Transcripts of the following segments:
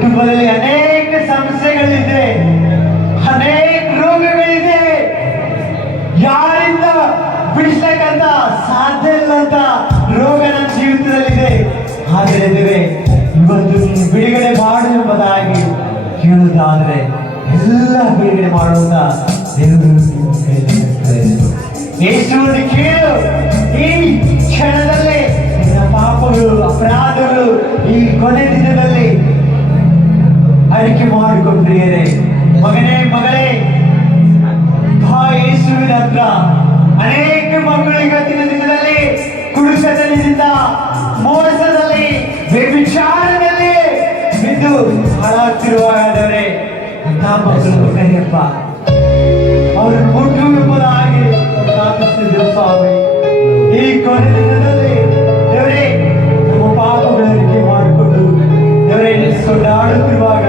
ಕುಟುಂಬದಲ್ಲಿ ಅನೇಕ ಸಮಸ್ಯೆಗಳಿದೆ, ಅನೇಕ ರೋಗಗಳಿದೆ, ಯಾರಿಂದ ಬಿಡಿಸ್ಬೇಕಂತ ಸಾಧ್ಯ ಇಲ್ಲಂತ ರೋಗ ನಮ್ಮ ಜೀವಿತದಲ್ಲಿದೆ. ಆದರೆ ದೇವರೇ, ಇವತ್ತು ನೀನು ಬಿಡುಗಡೆ ಮಾಡು ಎಂಬುದಾಗಿ ಹೇಳುವುದಾದರೆ ಎಲ್ಲ ಬಿಡುಗಡೆ ಮಾಡುವಂತ ದೇವರು ಯೇಸುವನ್ನು ಕೇಳು. ಈ ಕ್ಷಣದಲ್ಲಿ ನಿನ್ನ ಪಾಪಗಳು, ಅಪರಾಧಗಳು ಈ ಕೊನೆ ದಿನದಲ್ಲಿ ಅರಿಕೆ ಮಾಡಿಕೊಂಡ್ರಿಯರೇ. ಮಗನೇ, ಮಗಳೇ, ಯೇಸುವಿನ ಹತ್ರ ಅನೇಕ ಮಕ್ಕಳು ಇವತ್ತಿನ ದಿನದಲ್ಲಿ ಕುಡುಕತನದಿಂದ, ಮೋಸದಲ್ಲಿ, ವ್ಯಭಿಚಾರದಲ್ಲಿ ಬಿದ್ದು ಹಾಳಾಗ್ತಿರುವಾಗದವರೇ, ಅಂತ ಮಕ್ಕಳು ಕರೆಯಪ್ಪ, ಅವರನ್ನು ಮುಟ್ಟು ಎಂಬುದಾಗಿ ಪ್ರಾರ್ಥಿಸಿದ್ದೇವೆ ಸ್ವಾಮಿ. ಈ ಕೊನೆ ದಿನದಲ್ಲಿ ದೇವರೇ, ನಮ್ಮ ಪಾಪಗಳ ಅರಿಕೆ ಮಾಡಿಕೊಂಡು ದೇವರೇ ಕೊಂಡಾಡುತ್ತಿರುವಾಗ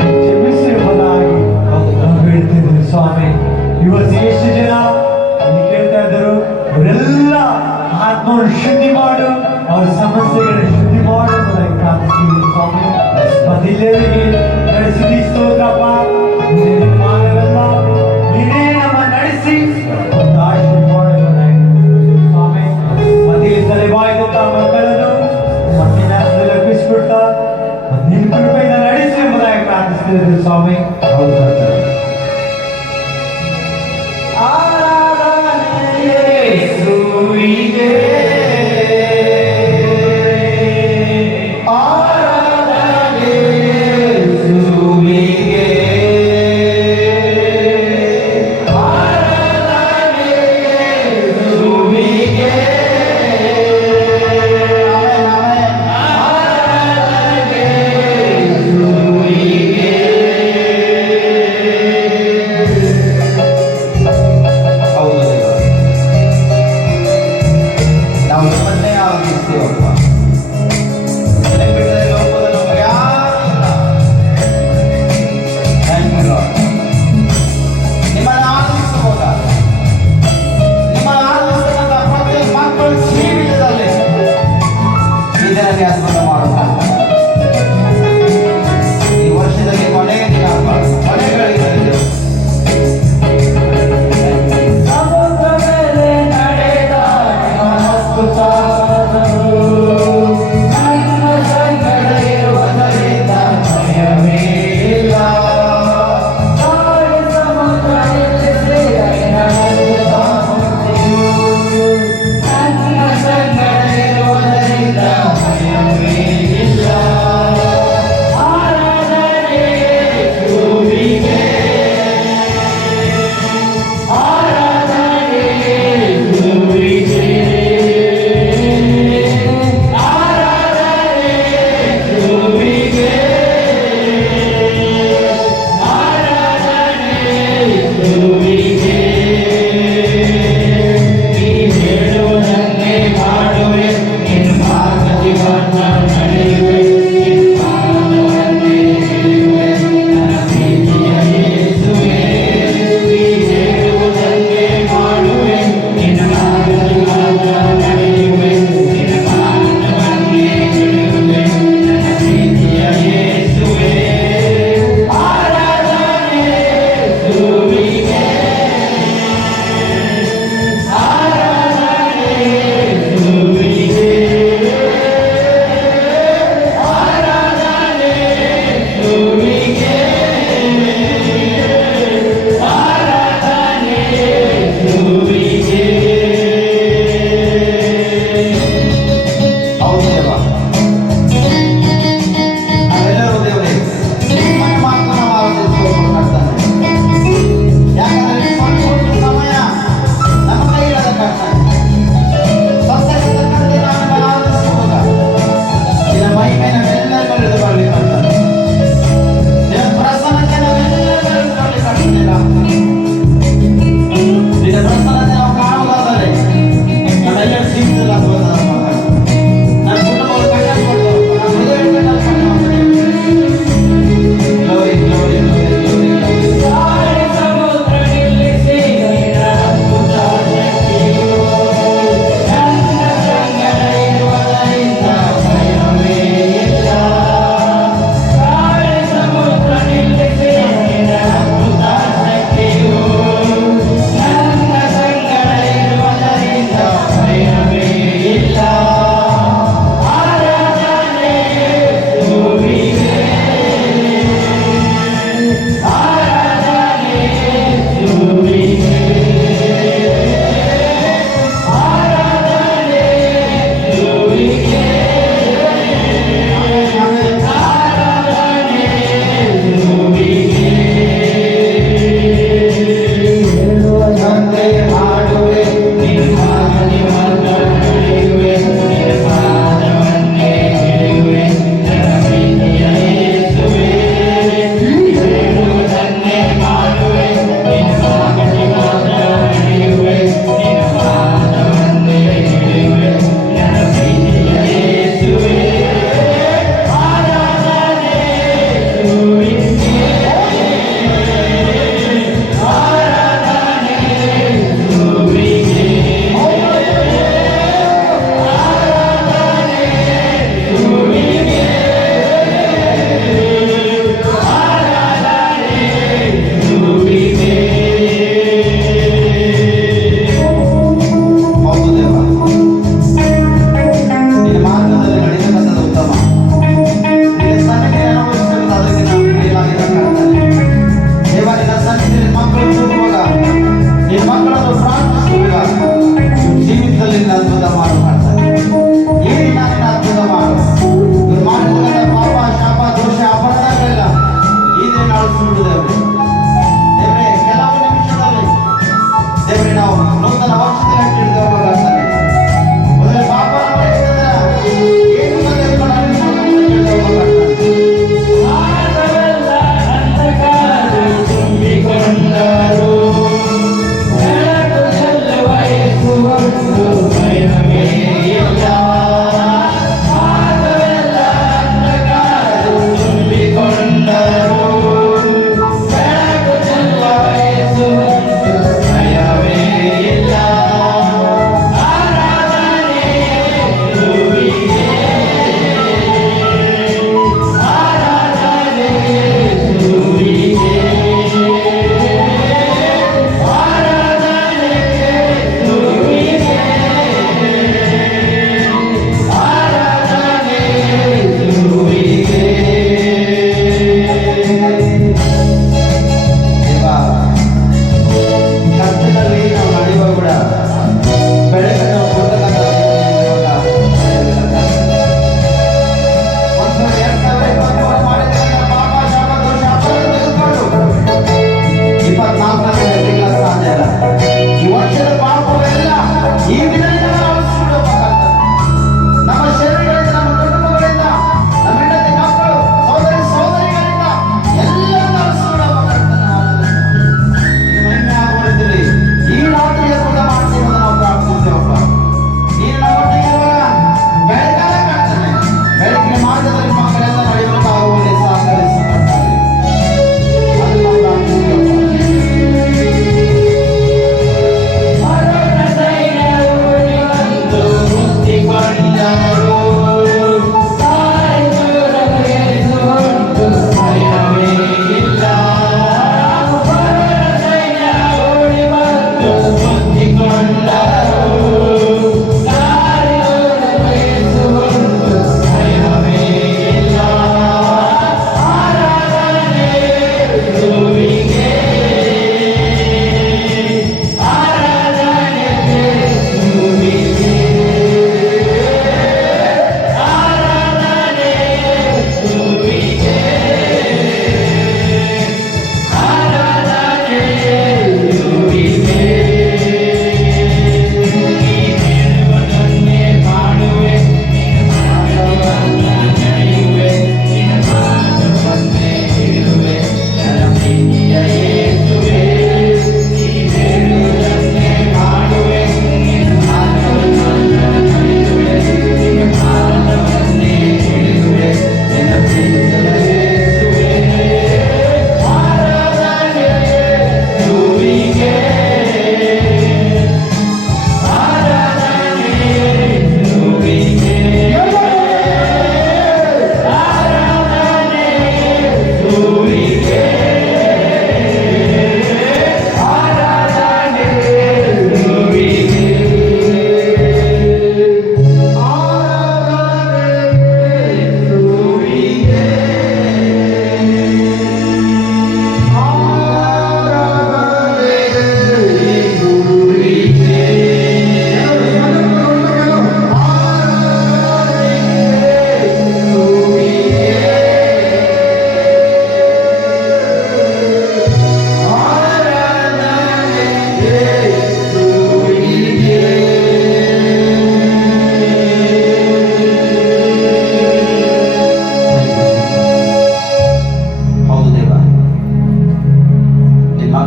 ಕ್ಷಮಿಸಿ ಎಂಬುದಾಗಿ ನಾವು ಹೇಳ್ತಿದ್ದೇವೆ ಸ್ವಾಮಿ. ಇವತ್ತು ಎಷ್ಟು ಜನ ಅಲ್ಲಿ ಕೇಳ್ತಾ ಇದ್ದರು, ಅವರೆಲ್ಲ ಆತ್ಮವನ್ನು ಶುದ್ಧಿ ಮಾಡು, ಅವರ ಸಮಸ್ಯೆಗಳನ್ನು ಶುದ್ಧಿ ಮಾಡು ಎಂಬುದಾಗಿ ಪ್ರಾರ್ಥಿಸಿದ್ದೇವೆ ಸ್ವಾಮಿ. ಮತ್ತಿಲ್ಲವರಿಗೆ ನಡೆಸಿದ ಸ್ತೋತ್ರಪ್ಪ, ಮಾನವೆಲ್ಲ ನೀನೇ ನಮ್ಮ ನಡೆಸಿ ಒಂದು ಆಶೀರ್ವಾದ ಸ್ವಾಮಿ. ಮತ್ತಿಲ್ಲಿ ತಲೆಬಾಯ್ದಂತ ಮಕ್ಕಳನ್ನು ಮತ್ತಿನ ಲಭಿಸ್ಬಿಟ್ಟ ನಿನ್ನ ಕೃಪೆಯಿಂದ ನಡೆಸಿ ಎಂಬುದಾಗಿ ಪ್ರಾರ್ಥಿಸಿದ್ದೇವೆ ಸ್ವಾಮಿ. ಹೌದು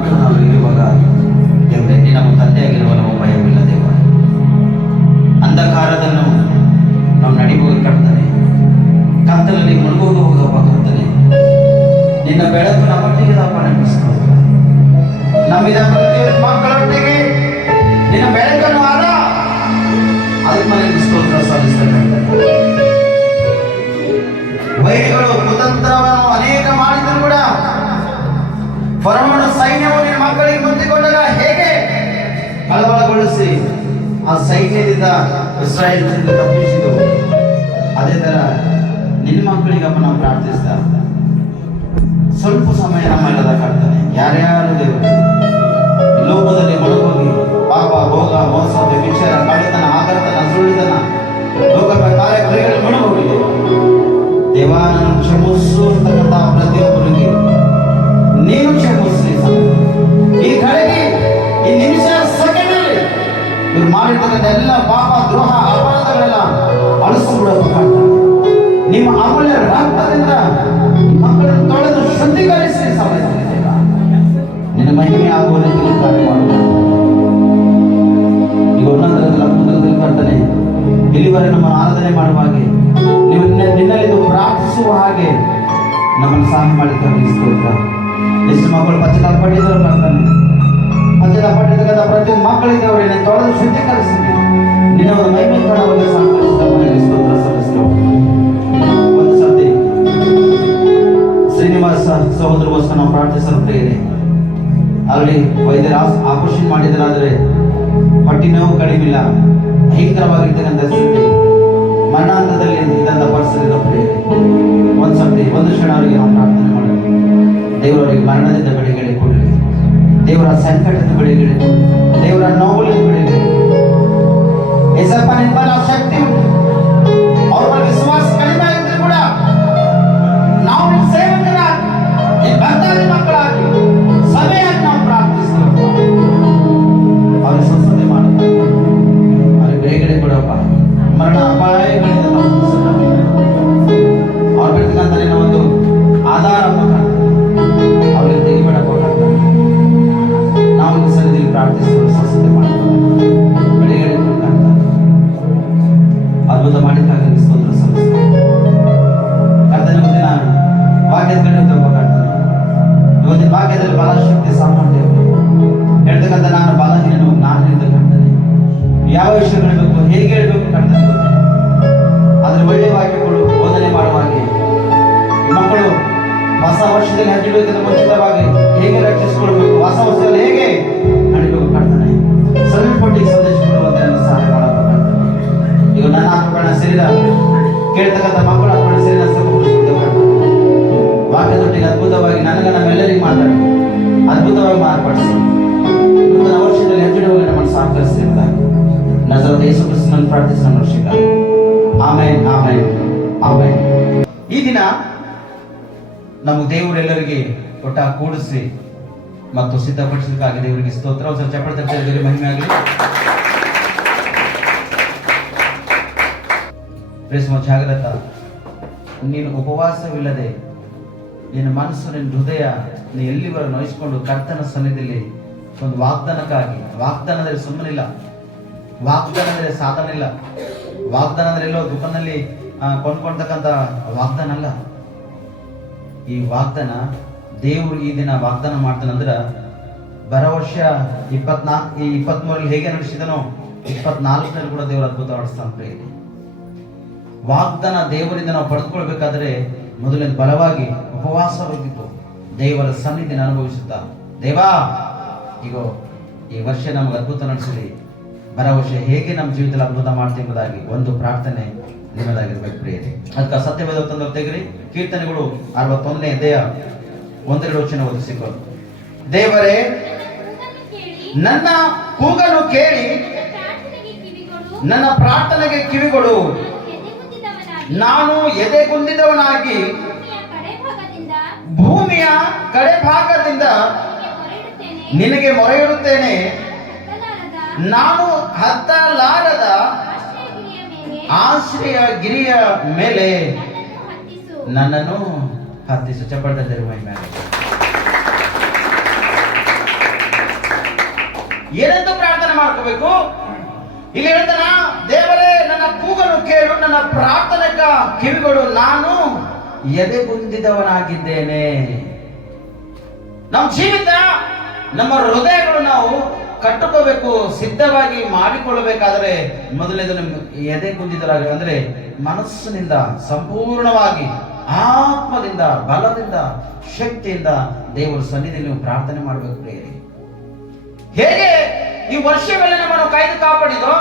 ಮಕ್ಕಳು ನಾವು ಇರುವಾಗ ದೇವರೇ, ನಮ್ಮ ತಂದೆಯಾಗಿರುವ ನಮ್ಮ ಭಯವಿಲ್ಲ ದೇವ. ಅಂಧಕಾರದನ್ನು ನಾವು ನಡಿಬೋದು ಕರ್ತನೆ, ಕತ್ತಲಲ್ಲಿ ಮುಳುಗೋಗಪ್ಪ ಕರ್ತನೆ. ನಿನ್ನ ಬೆಳಕು ನಮ್ಮೊಟ್ಟಿಗೆ ನಾವು ನೆನಪಿಸ್ಕೊಳ್ಳೋದು, ನಮ್ಮಿದ ಪ್ರತಿಯೊಂದು ಮಕ್ಕಳೊಟ್ಟಿಗೆ ನಿನ್ನ ಬೆಳಕನ್ನು ಆದ ಅದಕ್ಕೆ ಮನೆಗೆ ಸ್ತೋತ್ರ ಸಲ್ಲಿಸ್ತಕ್ಕಂಥ ವೈರಿಗಳು ಕುತಂತ್ರವನ್ನು ಅನೇಕ ಮಾಡಿದ್ರು ಕೂಡ ಫರೋಹನ ಸೈನ್ಯವು ನಿನ್ನ ಮಕ್ಕಳಿಗೆ ಮುಂದಿಕೊಂಡಾಗ ಹೇಗೆ ಕಳವಳಗೊಳಿಸಿ ಆ ಸೈನ್ಯದಿಂದ ಇಸ್ರಾಯೇಲ್ ತಪ್ಪಿಸಿದವು, ಅದೇ ತರ ನಿನ್ನ ಮಕ್ಕಳಿಗಪ್ಪ ನಾವು ಪ್ರಾರ್ಥಿಸ್ತಾ ಸ್ವಲ್ಪ ಸಮಯ ನಮ್ಮೆಲ್ಲದ ಕಾಡ್ತಾನೆ. ಯಾರ್ಯಾರು ದೇವರು ಲೋಕದಲ್ಲಿ ಮೊಳಗೋಗಿ ಪಾಪ, ಭೋಗ, ಮೋಸ, ವ್ಯಭಿಚಾರ, ಕಳ್ಳತನ, ಆಕರ್ತನ, ಸುಳ್ಳಿತನ, ಲೋಕದ ಕಾರ್ಯಗಳಿಗೆ ಮೊಳಗೋಗಿದೆ ದೇವಾ, ನಾನು ಕ್ಷಮಿಸು ಅಂತಕ್ಕಂಥ ಪ್ರತಿಯೊಬ್ಬರಿಗೆ ನೀನು ಕ್ಷಮಿಸಿ. ಈ ಕಡೆಗೆ ಈ ನಿಮಿಷ ಸೆಕೆಂಡಲ್ಲಿ ಇವ್ರು ಮಾಡಿರ್ತಕ್ಕಂಥ ಎಲ್ಲ ಪಾಪ, ದ್ರೋಹ, ಅಪರಾಧಗಳೆಲ್ಲ ಅಳಿಸಿಬಿಡಬೇಕು. ನಿಮ್ಮ ಅಮೂಲ್ಯ ರಕ್ತದಿಂದ ಮಕ್ಕಳನ್ನು ತೊಳೆದು ಶುದ್ಧೀಕರಿಸಿ ಸಮಯದಲ್ಲಿ ನಿನ್ನ ಮಹಿಮೆ ಆಗುವ ರೀತಿಯಲ್ಲಿ ಕಾರ್ಯ ಮಾಡುವುದು. ಈಗ ಒಂದೊಂದರಲ್ಲಿ ಅದ್ಭುತದಲ್ಲಿ ಕರ್ತನೆ, ಇಲ್ಲಿವರೆ ನಮ್ಮ ಆರಾಧನೆ ಮಾಡುವ ಹಾಗೆ, ನೀವು ನಿನ್ನಲ್ಲಿ ಪ್ರಾರ್ಥಿಸುವ ಹಾಗೆ ನಮ್ಮನ್ನು ಸಹಾಯ ಮಾಡಿಕೊಂಡು ಸ್ತೋತ್ರ. ಎಷ್ಟು ಮಕ್ಕಳು ಪಶ್ಚಾತ್ತಾಪ ಪಟ್ಟಿದ್ರು ಕರ್ತನೆ, ಪಶ್ಚಾತ್ತಾಪ ಪಟ್ಟಿರ್ತಕ್ಕಂಥ ಪ್ರತಿಯೊಂದು ಮಕ್ಕಳಿದ್ದವರು ನಿನ್ನ ತೊಳೆದು ಶುದ್ಧೀಕರಿಸಿ ನಿನ್ನ ಒಂದು ಮಹಿಮೆ ಕಾಣುವಾಗ ಸಂತೋಷದ ಮನೆಗೆ ಸ್ತೋತ್ರ ಸಲ್ಲಿಸ್ತೇವೆ. ಒಂದು ಸರ್ತಿ ಶ್ರೀನಿವಾಸ ಸಹೋದರಗೋಸ್ಕರ ನಾವು ಪ್ರಾರ್ಥಿಸಲು ಪ್ರೇರೆ. ಅಲ್ಲಿ ವೈದ್ಯರ ಆಪರೇಷನ್ ಮಾಡಿದರಾದರೆ ಹೊಟ್ಟೆ ನೋವು ಕಡಿಮಿಲ್ಲ, ಭಯಂಕರವಾಗಿರ್ತಕ್ಕಂಥ ಸ್ಥಿತಿ, ಮರಣಾಂತದಲ್ಲಿ ಇದ್ದಂಥ ಪರಿಸ್ಥಿತಿ ಪ್ರೇರೆ. ಒಂದು ಸರ್ತಿ ಒಂದು ಕ್ಷಣ ಅವರಿಗೆ ನಾವು ಪ್ರಾರ್ಥನೆ ಮಾಡೋಣ. ದೇವರವರಿಗೆ ಮರಣದಿಂದ ಬಿಡುಗಡೆ ಕೊಡಲಿ, ದೇವರ ಸಂಕಟದ ಬಿಡುಗಡೆ ಕೊಡಲಿ, ದೇವರ ನೋವುಗಳಿಂದ ಬಿಡುಗಡೆ. ಏಸಪ್ಪ ನಿಮ್ಮಲ್ಲಿ ಆ ಶಕ್ತಿ ಉಂಟು. ಅವ್ರ ಮೇಲೆ ವಿಶ್ವಾಸ ಕಡಿಮೆ ಆಗಿದ್ರು ಕೂಡ ನಾವು ನಿಮ್ಮ ಸೇವಕರಾಗಿ, ನಿಮ್ಮ ಬಂಧಾರಿ ಮಕ್ಕಳಾಗಿ, ಸಭೆಯಾಗಿ ನಾವು ಪ್ರಾರ್ಥಿಸ್ತೇವೆ. ಅವ್ರಿಗೆ ಸ್ವಸ್ಥತೆ ಮಾಡುತ್ತಾರೆ, ಅವ್ರಿಗೆ ಬಿಡುಗಡೆ ಕೊಡಪ್ಪ. ಮರಣ ಅಪಾಯಗಳಿಂದ ಅವ್ರು ಬಿಡ್ತಕ್ಕಂಥ ನಿನ್ನ ಒಂದು ಆಧಾರ ಅವ್ರಿಗೆ ತೆಗಿಬೇಡಪ್ಪ. ನಾವು ಸರಿದಲ್ಲಿ ಪ್ರಾರ್ಥಿಸುವ ಸ್ವಸ್ಥತೆ ಮಾಡ್ತಾರೆ, ಬಿಡುಗಡೆ ಕೊಡ್ತಾರೆ, ಅದ್ಭುತ ಮಾಡಿದ್ದಾಗಿ ಸ್ತೋತ್ರ ಸಲ್ಲಿಸ್ತೇವೆ. ಕರ್ತನೆ, ಇವತ್ತಿನ ವಾಕ್ಯದ ಕಡೆ ಹೋಗ್ಬೇಕಾಗ್ತದೆ. ಇವತ್ತಿನ ವಾಕ್ಯದಲ್ಲಿ ಬಲಶಕ್ತಿ ಸಾಮರ್ಥ್ಯ ಹೇಳ್ತಕ್ಕಂಥ ನಾನು ಬಲಹೀನನು, ನಾನು ಹೇಳ್ತಕ್ಕಂಥನೆ ಯಾವ ವಿಷಯ ಹೇಳಬೇಕು, ಹೇಗೆ ಹೇಳಬೇಕು ಕರ್ತನೆ ಗೊತ್ತಿಲ್ಲ. ಆದ್ರೆ ಒಳ್ಳೆಯ ವಾಕ್ಯಗಳು ಬೋಧನೆ ಮಾಡುವ ಹಾಗೆ ಮಕ್ಕಳು ಹೊಸ ವರ್ಷದಲ್ಲಿ ಹಂಚಿಡುವುದಕ್ಕಿಂತ ಮುಂಚಿತವಾಗಿ ಹೇಗೆ ರಕ್ಷಿಸಿಕೊಳ್ಬೇಕು, ಹೊಸ ವರ್ಷದಲ್ಲಿ ಹೇಗೆ ನಡಿಬೇಕು ಕರ್ತನೆ, ಸ್ವಲ್ಪಟ್ಟಿಗೆ ಸಂದೇಶ ಕೊಡುವಂತೆ ಸಹಾಯ ಮಾಡಬೇಕಾಗ್ತದೆ. ಈಗ ನನ್ನ ಆತ್ಮಗಳನ್ನ ಶರೀರ ಕೇಳ್ತಕ್ಕಂಥ ಮಕ್ಕಳ ಆತ್ಮಗಳ ಶರೀರ ವಾಕ್ಯದೊಟ್ಟಿಗೆ ಅದ್ಭುತವಾಗಿ ನನಗೆ ನಮ್ಮೆಲ್ಲರಿಗೆ ಮಾತಾಡಿ ಅದ್ಭುತವಾಗಿ ಮಾರ್ಪಡಿಸಿ ನೂತನ ವರ್ಷದಲ್ಲಿ ಹೆಜ್ಜೆಡುವಾಗ ನಮ್ಮನ್ನು ಸಹಕರಿಸಿರ್ತಾರೆ. ನಜರೇತ ಯೇಸು ಕ್ರಿಸ್ತನನ್ನು ಪ್ರಾರ್ಥಿಸಿ ನಮ್ಮ ರಕ್ಷಕ. Amen, amen, amen. ಈ ದಿನ ನಮ್ಮ ದೇವರೆಲ್ಲರಿಗೆ ಒಟ್ಟ ಕೂಡಿಸಿ ಮತ್ತು ಸಿದ್ಧಪಡಿಸಲಿಕ್ಕಾಗಿ ದೇವರಿಗೆ ಸ್ತೋತ್ರ. ಒಂದು ಸ್ವಲ್ಪ ಚಪ್ಪಳ ತಟ್ಟೆ ಮಹಿಮೆ ಆಗಲಿ. ಪ್ರೇಮ ಜಾಗ್ರತ, ನೀನು ಉಪವಾಸವಿಲ್ಲದೆ ನಿನ್ನ ಮನಸ್ಸು, ನಿನ್ನ ಹೃದಯ ನೀ ಎಲ್ಲಿವರೆಗೂ ನೋಯಿಸಿಕೊಂಡು ಕರ್ತನ ಸನ್ನಿಧಿಯಲ್ಲಿ ಒಂದು ವಾಗ್ದಾನಕ್ಕಾಗಿ, ವಾಗ್ದಾನದಲ್ಲಿ ಸುಮ್ಮನಿಲ್ಲ, ವಾಗ್ದಾನದಲ್ಲಿ ಸಾಧನ ಇಲ್ಲ, ವಾಗ್ದಾನದಲ್ಲಿ ಎಲ್ಲೋ ದುಕಾನಲ್ಲಿ ಕೊಂಡ್ಕೊಳ್ತಕ್ಕಂಥ ವಾಗ್ದಾನ ಅಲ್ಲ. ಈ ವಾಗ್ದಾನ ದೇವರು ಈ ದಿನ ವಾಗ್ದಾನ ಮಾಡ್ತಾನಂದ್ರೆ ಬರೋ ವರ್ಷ 23 ಹೇಗೆ ನಡೆಸಿದನೋ 24ನಲ್ಲಿ ಕೂಡ ದೇವರು ಅದ್ಭುತ ಮಾಡಿಸ್ತಾನೆ. ವಾಗ್ದಾನ ದೇವರಿಂದ ನಾವು ಪಡೆದುಕೊಳ್ಬೇಕಾದ್ರೆ ಮೊದಲಿನ ಬಲವಾಗಿ ಉಪವಾಸವಾಗಿದ್ದು ದೇವರ ಸನ್ನಿಧಿನ ಅನುಭವಿಸುತ್ತಾ, ದೇವಾ ಈಗ ಈ ವರ್ಷ ನಮಗೆ ಅದ್ಭುತ ನಡೆಸಲಿ, ಬರೋ ವರ್ಷ ಹೇಗೆ ನಮ್ಮ ಜೀವಿತದಲ್ಲಿ ಅದ್ಭುತ ಮಾಡ್ತೀವಿ ಎಂಬುದಾಗಿ ಒಂದು ಪ್ರಾರ್ಥನೆ ನಿಮ್ಮದಾಗಿರ್ಬೇಕು ಪ್ರಿಯರೇ. ಅದಕ್ಕೆ ಸತ್ಯವೇದ ತಂದು ತೆಗೆರಿ. ಕೀರ್ತನೆಗಳು 61ನೇ ಅಧ್ಯಾಯ 1-2 ವಚನ ಓದಿಸಿಕೊಳ್ಳಿ. ದೇವರೇ, ನನ್ನ ಕೂಗನ್ನು ಕೇಳಿ ನನ್ನ ಪ್ರಾರ್ಥನೆಗೆ ಕಿವಿಗೊಡು. ನಾನು ಎದೆಗುಂದಿದವನಾಗಿ ಭೂಮಿಯ ಕಡೆ ಭಾಗದಿಂದ ನಿನಗೆ ಮೊರೆಯಿಡುತ್ತೇನೆ. ನಾನು ಹತ್ತಲಾರದ ಆಶ್ರಯ ಗಿರಿಯ ಮೇಲೆ ನನ್ನನ್ನು ಹತ್ತಿಸು. ಚಪ್ಪಳದಲ್ಲಿ ಮಹಿಮೆ. ಏನೆಂದು ಪ್ರಾರ್ಥನೆ ಮಾಡ್ಕೋಬೇಕು? ಇಲ್ಲಿ ಹೇಳ್ತಾನ, ದೇವರೇ ನನ್ನ ಕೂಗಲು ಕೇಳು, ನನ್ನ ಪ್ರಾರ್ಥನೆಗ ಕಿವಿಗಳು, ನಾನು ಎದೆಗುಂದಿದವನಾಗಿದ್ದೇನೆ. ನಮ್ಮ ಜೀವಿತ, ನಮ್ಮ ಹೃದಯಗಳು ನಾವು ಕಟ್ಟುಕೋಬೇಕು, ಸಿದ್ಧವಾಗಿ ಮಾಡಿಕೊಳ್ಳಬೇಕಾದರೆ ಮೊದಲನೇದು ನಮ್ಮ ಎದೆಗುಂದಿದರಾಗಿ, ಅಂದ್ರೆ ಮನಸ್ಸಿನಿಂದ ಸಂಪೂರ್ಣವಾಗಿ ಆತ್ಮದಿಂದ ಬಲದಿಂದ ಶಕ್ತಿಯಿಂದ ದೇವರ ಸನ್ನಿಧಿಯಲ್ಲಿ ನೀವು ಪ್ರಾರ್ಥನೆ ಮಾಡಬೇಕು ಪ್ರಿಯರೇ. ಹೇಗೆ ಈ ವರ್ಷಗಳಲ್ಲಿ ನಮ್ಮನ್ನು ಕಾಯ್ದು ಕಾಪಾಡಿದೋ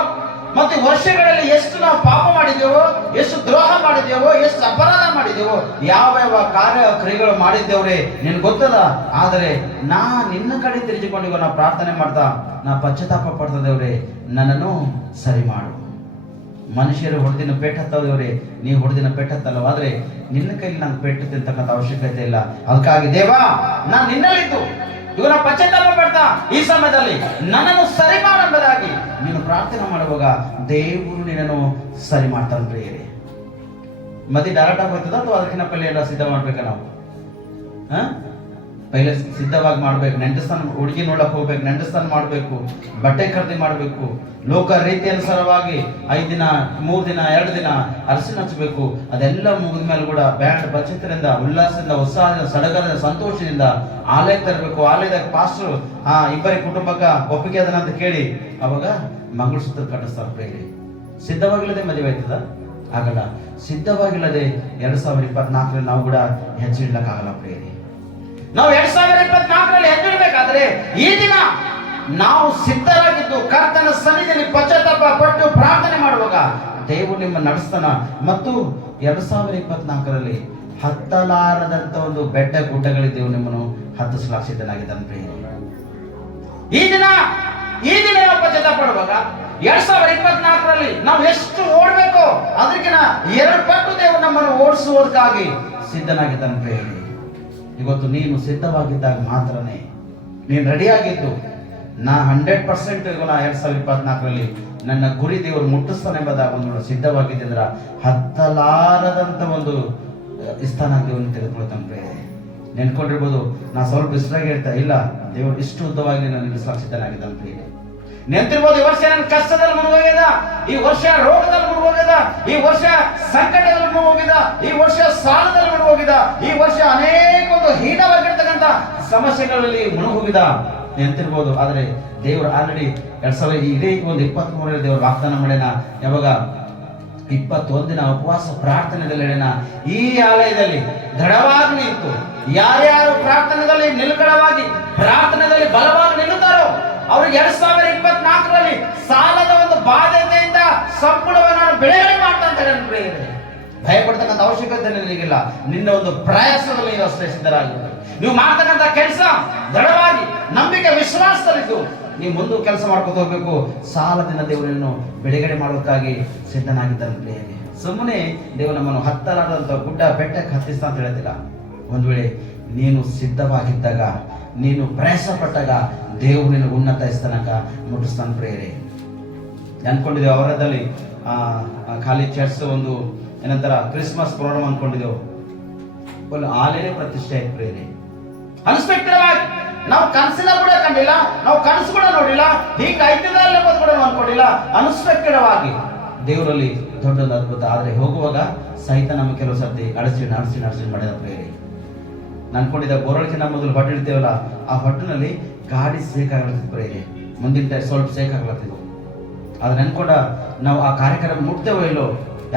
ಮತ್ತು ವರ್ಷಗಳಲ್ಲಿ ಎಷ್ಟು ನಾವು ಪಾಪ ಮಾಡಿದೆವೋ, ಎಷ್ಟು ದ್ರೋಹ ಮಾಡಿದೆವೋ, ಎಷ್ಟು ಅಪರಾಧ ಮಾಡಿದೆವೋ, ಯಾವ ಯಾವ ಕಾರ್ಯ ಕ್ರಿಯೆಗಳು ಮಾಡಿದ್ದೇವ್ರೆ ನಿನ್ ಗೊತ್ತದ. ಆದರೆ ನಾ ನಿನ್ನ ಕಡೆ ತಿರುಗಿಕೊಂಡಿವ, ನಾ ಪ್ರಾರ್ಥನೆ ಮಾಡ್ತಾ ನಾ ಪಶ್ಚಾತ್ತಾಪ ಪಡ್ತದೇವ್ರೆ, ನನ್ನನ್ನು ಸರಿ ಮಾಡು. ಮನುಷ್ಯರು ಹೊಡೆದಿನ ಪೇಟ್ ಹತ್ತದೇವ್ರೆ, ನೀವು ಹೊಡೆದಿನ ಪೇಟ್ ಹತ್ತಲ್ಲ, ಆದ್ರೆ ನಿನ್ನ ಕೈಲಿ ನಂಗೆ ಪೇಟ್ ತಿಂತಕ್ಕಂಥ ಅವಶ್ಯಕತೆ ಇಲ್ಲ. ಅದಕ್ಕಾಗಿ ದೇವಾ, ನಾನು ನಿನ್ನಲ್ಲಿದ್ದು ಇವನ ಪಶ್ಚಾತ್ತಾಪ ಪಡ್ತಾ ಈ ಸಮಯದಲ್ಲಿ ನನ್ನನ್ನು ಸರಿ ಮಾಡಬೇಕಾಗಿ ನೀನು ಪ್ರಾರ್ಥನೆ ಮಾಡುವಾಗ ದೇವರು ನಿನ್ನನ್ನು ಸರಿ ಮಾಡ್ತಾನೆ ಪ್ರಿಯರೇ. ಮತ್ತೆ ಡೈರೆಕ್ಟ್ ಆಗಿ ಹೋಗ್ತದ ಅಥವಾ ಅದಕ್ಕಿಂತ ಪहिले ಎಲ್ಲ ಸಿದ್ಧ ಮಾಡ್ಬೇಕ? ನಾವು ಪहिले ಸಿದ್ಧವಾಗಿ ಮಾಡ್ಬೇಕು. ನೆಂಟಸ್ಥಾನ, ಹುಡುಗಿ ನೋಡಕ್ ಹೋಗ್ಬೇಕು, ನೆಂಟಸ್ಥಾನ ಮಾಡ್ಬೇಕು, ಬಟ್ಟೆ ಖರೀದಿ ಮಾಡ್ಬೇಕು, ಲೋಕ ರೀತಿ ಅನುಸಾರವಾಗಿ 5 ದಿನ 3 ದಿನ 2 ದಿನ ಅರಸಿನ ಹಚ್ಚಬೇಕು. ಅದೆಲ್ಲ ಮುಗಿದ ಮೇಲೆ ಕೂಡ ಬ್ಯಾಂಡ್ ಬಚಿತ್ರದಿಂದ, ಉಲ್ಲಾಸದಿಂದ, ಉತ್ಸಾಹದಿಂದ, ಸಡಗರದಿಂದ, ಸಂತೋಷದಿಂದ ಆಲಯಕ್ಕೆ ತರಬೇಕು. ಆಲಯದಾಗ ಪಾಸ್ಟರ್ ಇಬ್ಬರಿ ಕುಟುಂಬಕ್ಕ ಒಪ್ಪಿಗೆ ಅದನ್ನ ಅಂತ ಕೇಳಿ ಅವಾಗ ಮಂಗಳಸೂತ್ರ ಕಟ್ಟಿಸ್ತಾರೆ ಪ್ರಿಯರೇ. ಸಿದ್ಧವಾಗಿಲ್ಲದೆ ಮದುವೆ ಆಯ್ತದ? ಆಗಲ್ಲ. ಸಿದ್ಧವಾಗಿಲ್ಲದೆ 2024ರಲ್ಲಿ ನಾವು ಕೂಡ ಹೆಜ್ಜೆ ಪ್ರಿಯರೇ. ನಾವು 2024ರಲ್ಲಿ ಹೆಜ್ಜೆಡ್ಬೇಕಾದ್ರೆ ಈ ದಿನ ನಾವು ಸಿದ್ಧರಾಗಿದ್ದು ಕರ್ತನ ಸನ್ನಿಧಿಯಲ್ಲಿ ಪಶ್ಚಾತ್ತಾಪ ಪಟ್ಟು ಪ್ರಾರ್ಥನೆ ಮಾಡುವಾಗ ದೇವರು ನಿಮ್ಮ ನಡೆಸ್ತಾನ. ಮತ್ತು 2024ರಲ್ಲಿ ಹತ್ತಲಾರದಂತ ಒಂದು ಬೆಟ್ಟ ಗುಡ್ಡಗಳಿದ್ದೇವೆ, ನಿಮ್ಮನ್ನು ಹತ್ತಿಸಲಾಕ ಸಿದ್ಧನಾಗಿದ್ದಾನೆ ಪ್ರಿಯರೇ. ಈ ದಿನ ನಾವು ಪಶ್ಚಾತ್ತಾಪ ಪಡುವಾಗ 2024ರಲ್ಲಿ ನಾವು ಎಷ್ಟು ಓಡಬೇಕು ಅದಕ್ಕಿಂತ 2 ಪಟ್ಟು ದೇವರು ನಮ್ಮನ್ನು ಓಡಿಸುವುದಕ್ಕಾಗಿ ಸಿದ್ಧನಾಗಿದ್ದಾನೆ ಪ್ರಿಯರೇ. ಇವತ್ತು ನೀನು ಸಿದ್ಧವಾಗಿದ್ದಾಗ ಮಾತ್ರನೇ, ನೀನು ರೆಡಿಯಾಗಿದ್ದು ನಾ 100% 2024ರಲ್ಲಿ ನನ್ನ ಗುರಿ ದೇವರು ಮುಟ್ಟಿಸ್ತಾನೆ ಎಂಬುದಾಗ ಒಂದು ಸಿದ್ಧವಾಗಿದ್ದೆ ಅಂದ್ರೆ ಹತ್ತಲಾರದಂತ ಒಂದು ಸ್ಥಾನ ದೇವರನ್ನು ತೆಗೆದುಕೊಳ್ತಾನೆ ಪ್ರಿಯರೇ. ನೆನ್ಕೊಂಡಿರ್ಬೋದು, ನಾ ಸ್ವಲ್ಪ ಬಿಸಿಲಾಗಿ ಹೇಳ್ತಾ ಇಲ್ಲ, ದೇವರು ಇಷ್ಟು ಉದ್ದವಾಗಿ ನಾನು ನಿಲ್ಲಿಸಲು ಸಿದ್ಧನಾಗಿದ್ದಾನೆ ಪ್ರಿಯರೇ. ನೆನ್ತಿರ್ಬೋದು, ಈ ವರ್ಷ ನನ್ನ ಕಷ್ಟದಲ್ಲಿ ಮುಳುಗೋಗ್ಯದ, ಈ ವರ್ಷ ರೋಗದಲ್ಲಿ ಮುಳುಗೋಗ್ಯದ, ಈ ವರ್ಷ ಸಂಕಟದಲ್ಲಿ ಮುಳುಗೋಗಿದ, ಈ ವರ್ಷ ಸಾಲದಲ್ಲಿ ಮುಳುಗೋಗಿದ, ಈ ವರ್ಷ ಅನೇಕ ಒಂದು ಹೀನವಾಗಿರ್ತಕ್ಕಂಥ ಸಮಸ್ಯೆಗಳಲ್ಲಿ ಮುಳುಗೋಗಿದ ನೆನ್ತಿರ್ಬೋದು. ಆದ್ರೆ ದೇವರು ಆಲ್ರೆಡಿ 2023 ದೇವರು ವಾಗ್ದಾನ ಮಾಡ್ಯಾನ. ಯಾವಾಗ 21 ದಿನ ಉಪವಾಸ ಪ್ರಾರ್ಥನೆಯಲ್ಲಿ ಹೇಳ್ಯಾನ, ಈ ಆಲಯದಲ್ಲಿ ದೃಢವಾಗಿ ನಿಂತು ಯಾರ್ಯಾರು ಪ್ರಾರ್ಥನೆಯಲ್ಲಿ ನಿಲುಗಡವಾಗಿ ಪ್ರಾರ್ಥನೆಯಲ್ಲಿ ಬಲವಾಗಿ ನಿಲ್ಲುತ್ತಾರೋ ಅವ್ರಿಗೆ 2024ರಲ್ಲಿ ಸಾಲದ ಒಂದು ಬಾಧ್ಯತೆಯಿಂದ ಸಂಪೂರ್ಣವಾಗಿ ಬಿಡುಗಡೆ ಮಾಡ್ತಾ ಅಂತ ಹೇಳಿ ಭಯಪಡ್ತಕ್ಕಂಥ ಅವಶ್ಯಕತೆ ನಿನಗಿಲ್ಲ. ನಿನ್ನ ಒಂದು ಪ್ರಯಾಸದಲ್ಲಿ ನೀವು ಅಷ್ಟೇ ಸಿದ್ಧರಾಗಿರ್ಬೇಕು. ನೀವು ಮಾಡ್ತಕ್ಕಂಥ ಕೆಲಸ ದೃಢವಾಗಿ ನಂಬಿಕೆ ವಿಶ್ವಾಸದಲ್ಲಿದ್ದು ನೀವು ಮುಂದೆ ಕೆಲಸ ಮಾಡ್ಕೊಂಡು ಹೋಗ್ಬೇಕು. ಸಾಲದಿಂದ ದೇವರನ್ನು ಬಿಡುಗಡೆ ಮಾಡೋದಕ್ಕಾಗಿ ಸಿದ್ಧನಾಗಿದ್ದಾನೆ ಪ್ರಿಯರೇ. ಸುಮ್ಮನೆ ದೇವರು ನಮ್ಮನ್ನು ಹತ್ತಲಾದಂತ ಗುಡ್ಡ ಬೆಟ್ಟಕ್ಕೆ ಹತ್ತಿಸ್ತಾ ಅಂತ ಹೇಳ್ತಿಲ್ಲ. ಒಂದು ವೇಳೆ ನೀನು ಸಿದ್ಧವಾಗಿದ್ದಾಗ, ನೀನು ಪ್ರಯಾಸ ಪಟ್ಟಾಗ ದೇವರು ನಿನ್ನ ಉನ್ನತ ಸ್ಥಾನಕ್ಕ ಮುಟ್ಟಿಸ್ತಾನೆ ಪ್ರಿಯರೇ. ಅನ್ಕೊಂಡಿದ್ದೇವೆ ಅವರದಲ್ಲಿ ಖಾಲಿ ಚರ್ಚ್ ಒಂದು ಏನಂತಾರ ಕ್ರಿಸ್ಮಸ್ ಪ್ರೋಗ್ರಾಮ್ ಅನ್ಕೊಂಡಿದ್ದೆವು. ಒಂದು ಆಲಯನೇ ಪ್ರತಿಷ್ಠೆ ಆಯ್ತು ಪ್ರಿಯರೇ. ಅನ್ಸ್ಪೆಕ್ಟರ್ ನಾವು ಕನಸಿನ ಕೂಡ ಕಂಡಿಲ್ಲ, ನಾವು ಕನಸು ಕೂಡ ನೋಡಿಲ್ಲ, ಹೀಗೆ ಐತಿದಲ್ಲ ಕೂಡ ಅನ್ಕೊಂಡಿಲ್ಲ. ಅನ್ಸ್ಪೆಕ್ಟೆಡ್ ದೇವರಲ್ಲಿ ದೊಡ್ಡದು ಅದ್ಭುತ. ಆದ್ರೆ ಹೋಗುವಾಗ ಸಹಿತ ನಮ್ಮ ಕೆಲವು ಸರ್ತಿ ಅಡಸಿ ಮಾಡಿದ ಪ್ರಿಯರೇ. ಅನ್ಕೊಂಡಿದ್ದ ಬೋರಳಿಕಿನ ಮೊದಲು ಹೊಟ್ಟು ಇಡ್ತೇವಲ್ಲ, ಆ ಹೊಟ್ಟಿನಲ್ಲಿ ಗಾಡಿ ಸೇಕಾಗ್ಲತ್ತಿದ್ ಪ್ರಿಯರೇ. ಮುಂದಿನ ಟೈಮ್ ಸ್ವಲ್ಪ ಸೇಕಾಗ್ಲತ್ತಿದ್ವು. ಅದನ್ನ ಅನ್ಕೊಂಡ ನಾವು ಆ ಕಾರ್ಯಕ್ರಮ ಮುಟ್ತೇವೋ ಇಲ್ಲೋ,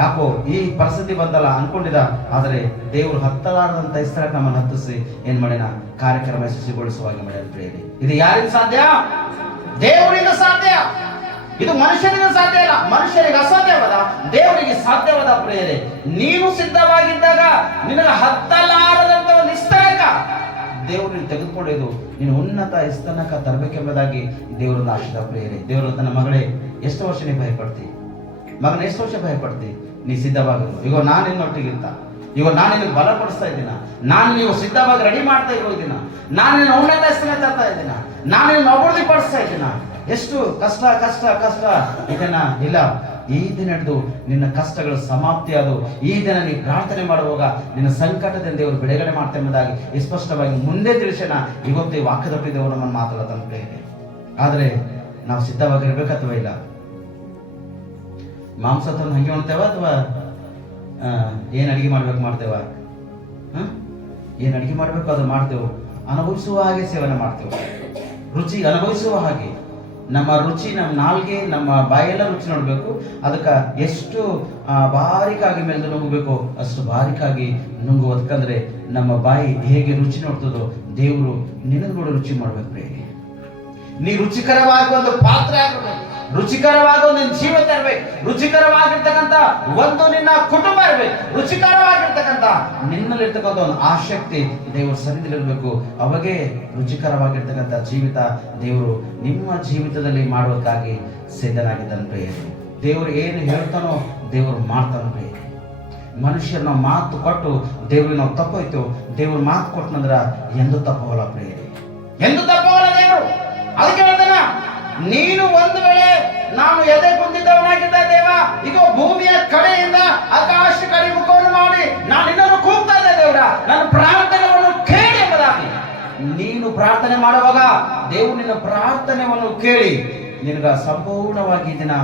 ಯಾಕೋ ಈ ಪರಿಸ್ಥಿತಿ ಬಂದಲ್ಲ ಅನ್ಕೊಂಡಿದ್ದ. ಆದರೆ ದೇವರು ಹತ್ತಲಾರದಂತ ಸ್ಥಳಕ್ಕೆ ನಮ್ಮನ್ನು ಹತ್ತಿಸಿ ಏನ್ ಮಾಡ್ಯಾನ, ಕಾರ್ಯಕ್ರಮ ಯಶಸ್ವಿಗೊಳಿಸುವಾಗಿ ಮಾಡ್ಯಾನ ಪ್ರಿಯರೇ. ಇದು ಯಾರಿಂದ ಸಾಧ್ಯ? ದೇವರಿಂದ ಸಾಧ್ಯ. ಇದು ಮನುಷ್ಯನಿಗೆ ಸಾಧ್ಯ ಇಲ್ಲ, ಮನುಷ್ಯನಿಗೆ ಅಸಾಧ್ಯವಾದ, ದೇವರಿಗೆ ಸಾಧ್ಯವಾದ ಪ್ರಿಯರೇ. ನೀನು ಸಿದ್ಧವಾಗಿದ್ದಾಗ ನಿನಗೆ ಹತ್ತಲಾರದಂತ ಒಂದು ಸ್ಥಳಕ್ಕ ದೇವರು ತೆಗೆದುಕೊಂಡಿದ್ದು ನೀನು ಉನ್ನತ ಸ್ಥಾನಕ್ಕ ತರಬೇಕೆಂಬುದಾಗಿ ದೇವರನ್ನು ಆಶಿಸಿದ ಪ್ರಿಯರೇ. ದೇವರು ತನ್ನ ಮಗಳೇ, ಎಷ್ಟು ವರ್ಷ ನೀ ಭಯಪಡ್ತಿ? ಮಗನ ಎಷ್ಟು ವರ್ಷ ಭಯಪಡ್ತಿ? ನೀ ಸಿದ್ಧವಾಗಿರು. ಈಗ ನಾನು ನಿನ್ನೊಟ್ಟಿಗಿರ್ತ, ಈಗ ನಾನು ನಿನಗೆ ಬಲಪಡಿಸ್ತಾ ಇದ್ದೀನ, ನಾನು ನೀವು ಸಿದ್ಧವಾಗಿ ರೆಡಿ ಮಾಡ್ತಾ ಇರೋದಿನ, ನಾನು ನಿನ್ನ ಉನ್ನತ ಸ್ಥಾನ ತರ್ತಾ ಇದ್ದೀನ, ನಾನು ನಿನ್ನ ಅಭಿವೃದ್ಧಿ ಪಡಿಸ್ತಾ ಇದ್ದೀನ. ಎಷ್ಟು ಕಷ್ಟ ಕಷ್ಟ ಕಷ್ಟ ಇದನ್ನ ಇಲ್ಲ. ಈ ದಿನ ಹಿಡಿದು ನಿನ್ನ ಕಷ್ಟಗಳು ಸಮಾಪ್ತಿ ಆದವು. ಈ ದಿನ ನೀವು ಪ್ರಾರ್ಥನೆ ಮಾಡುವಾಗ ನಿನ್ನ ಸಂಕಟದಿಂದ ದೇವರು ಬಿಡುಗಡೆ ಮಾಡ್ತಾ ಎಂಬುದಾಗಿ ಸ್ಪಷ್ಟವಾಗಿ ಮುಂದೆ ತಿಳಿಸೋಣ. ಇವತ್ತು ಈ ವಾಕ್ಯದೊಟ್ಟಿ ದೇವರು ನಮ್ಮನ್ನು ಮಾತಾಡತಾನೆ. ಆದರೆ ನಾವು ಸಿದ್ಧವಾಗಿರ್ಬೇಕು ಅಥವಾ ಇಲ್ಲ? ಮಾಂಸ ತಂದು ಹಂಗೆ ಮಾಡ್ತೇವ ಅಥವಾ ಏನು ಅಡಿಗೆ ಮಾಡ್ಬೇಕು ಮಾಡ್ತೇವ? ಏನು ಅಡಿಗೆ ಮಾಡ್ಬೇಕು ಅದು ಮಾಡ್ತೇವೆ, ಅನುಭವಿಸುವ ಹಾಗೆ ಸೇವನೆ ಮಾಡ್ತೇವೆ, ರುಚಿ ಅನುಭವಿಸುವ ಹಾಗೆ. ನಮ್ಮ ರುಚಿ, ನಮ್ಮ ನಾಲ್ಗೆ, ನಮ್ಮ ಬಾಯೆಲ್ಲ ರುಚಿ ನೋಡಬೇಕು. ಅದಕ್ಕೆ ಎಷ್ಟು ಬಾರಿಕಾಗಿ ಮೇಲೆ ನುಂಗಬೇಕು ಅಷ್ಟು ಬಾರಿಕಾಗಿ ನುಂಗುವುದಕ್ಕಂದ್ರೆ ನಮ್ಮ ಬಾಯಿ ಹೇಗೆ ರುಚಿ ನೋಡ್ತದೋ ದೇವರು ನಿನಗೆ ಕೂಡ ರುಚಿ ಮಾಡ್ಬೇಕು. ನೀ ರುಚಿಕರವಾಗಿ ಒಂದು ಪಾತ್ರ ಆಗಬೇಕು, ರುಚಿಕರವಾದ ಒಂದು ಜೀವಿತ ಇರ್ಬೇಕು, ರುಚಿಕರವಾಗಿರ್ತಕ್ಕಂಥ ಒಂದು ನಿನ್ನ ಕುಟುಂಬ ಇರ್ಬೇಕು, ರುಚಿಕರವಾಗಿರ್ತಕ್ಕಂಥ ನಿನ್ನಲ್ಲಿರ್ತಕ್ಕಂಥ ಒಂದು ಆಸಕ್ತಿ ದೇವರು ಸನ್ನಿಧಿಲಿರ್ಬೇಕು. ಅವಾಗೇ ರುಚಿಕರವಾಗಿರ್ತಕ್ಕಂಥ ಜೀವಿತ ದೇವರು ನಿಮ್ಮ ಜೀವಿತದಲ್ಲಿ ಮಾಡೋದಕ್ಕಾಗಿ ಸಿದ್ಧನಾಗಿದ್ದಾನೆ. ದೇವರು ಏನು ಹೇಳ್ತಾನೋ ದೇವರು ಮಾಡ್ತಾನೆ. ಮನುಷ್ಯರನ್ನ ಮಾತು ಕೊಟ್ಟು ದೇವ್ರಿಗೆ ನಾವು ತಪ್ಪೋಯ್ತು, ದೇವ್ರ ಮಾತು ಕೊಟ್ಟನಂದ್ರ ಎಂದು ತಪ್ಪವಲ್ಲ ಪ್ರಿಯರೇ, ಎಂದು ತಪ್ಪವಲ್ಲ ದೇವರು. ಅದಕ್ಕೆ ಹೇಳ್ತಾನ, ನೀನು ಒಂದು ವೇಳೆ ನಾನು ಎದೆ ಕುಂದಿದ್ದವನಾಗಿದ್ದ ದೇವ, ಈಗ ಭೂಮಿಯ ಕಡೆಯಿಂದ ಆಕಾಶ ಕಡೆ ಮುಖವನ್ನು ಮಾಡಿ ನಾನು ನಿನ್ನನ್ನು ಕೂಗ್ತಾ ಇದ್ದೆ ದೇವರ, ನನ್ನ ಪ್ರಾರ್ಥನೆಯನ್ನು ಕೇಳಿ ಎಂಬುದಾಗಿ. ನೀನು ಪ್ರಾರ್ಥನೆ ಮಾಡುವಾಗ ದೇವರು ನಿನ್ನ ಪ್ರಾರ್ಥನೆಯನ್ನು ಕೇಳಿ ನಿನಗ ಸಂಪೂರ್ಣವಾಗಿ ಇದನ್ನ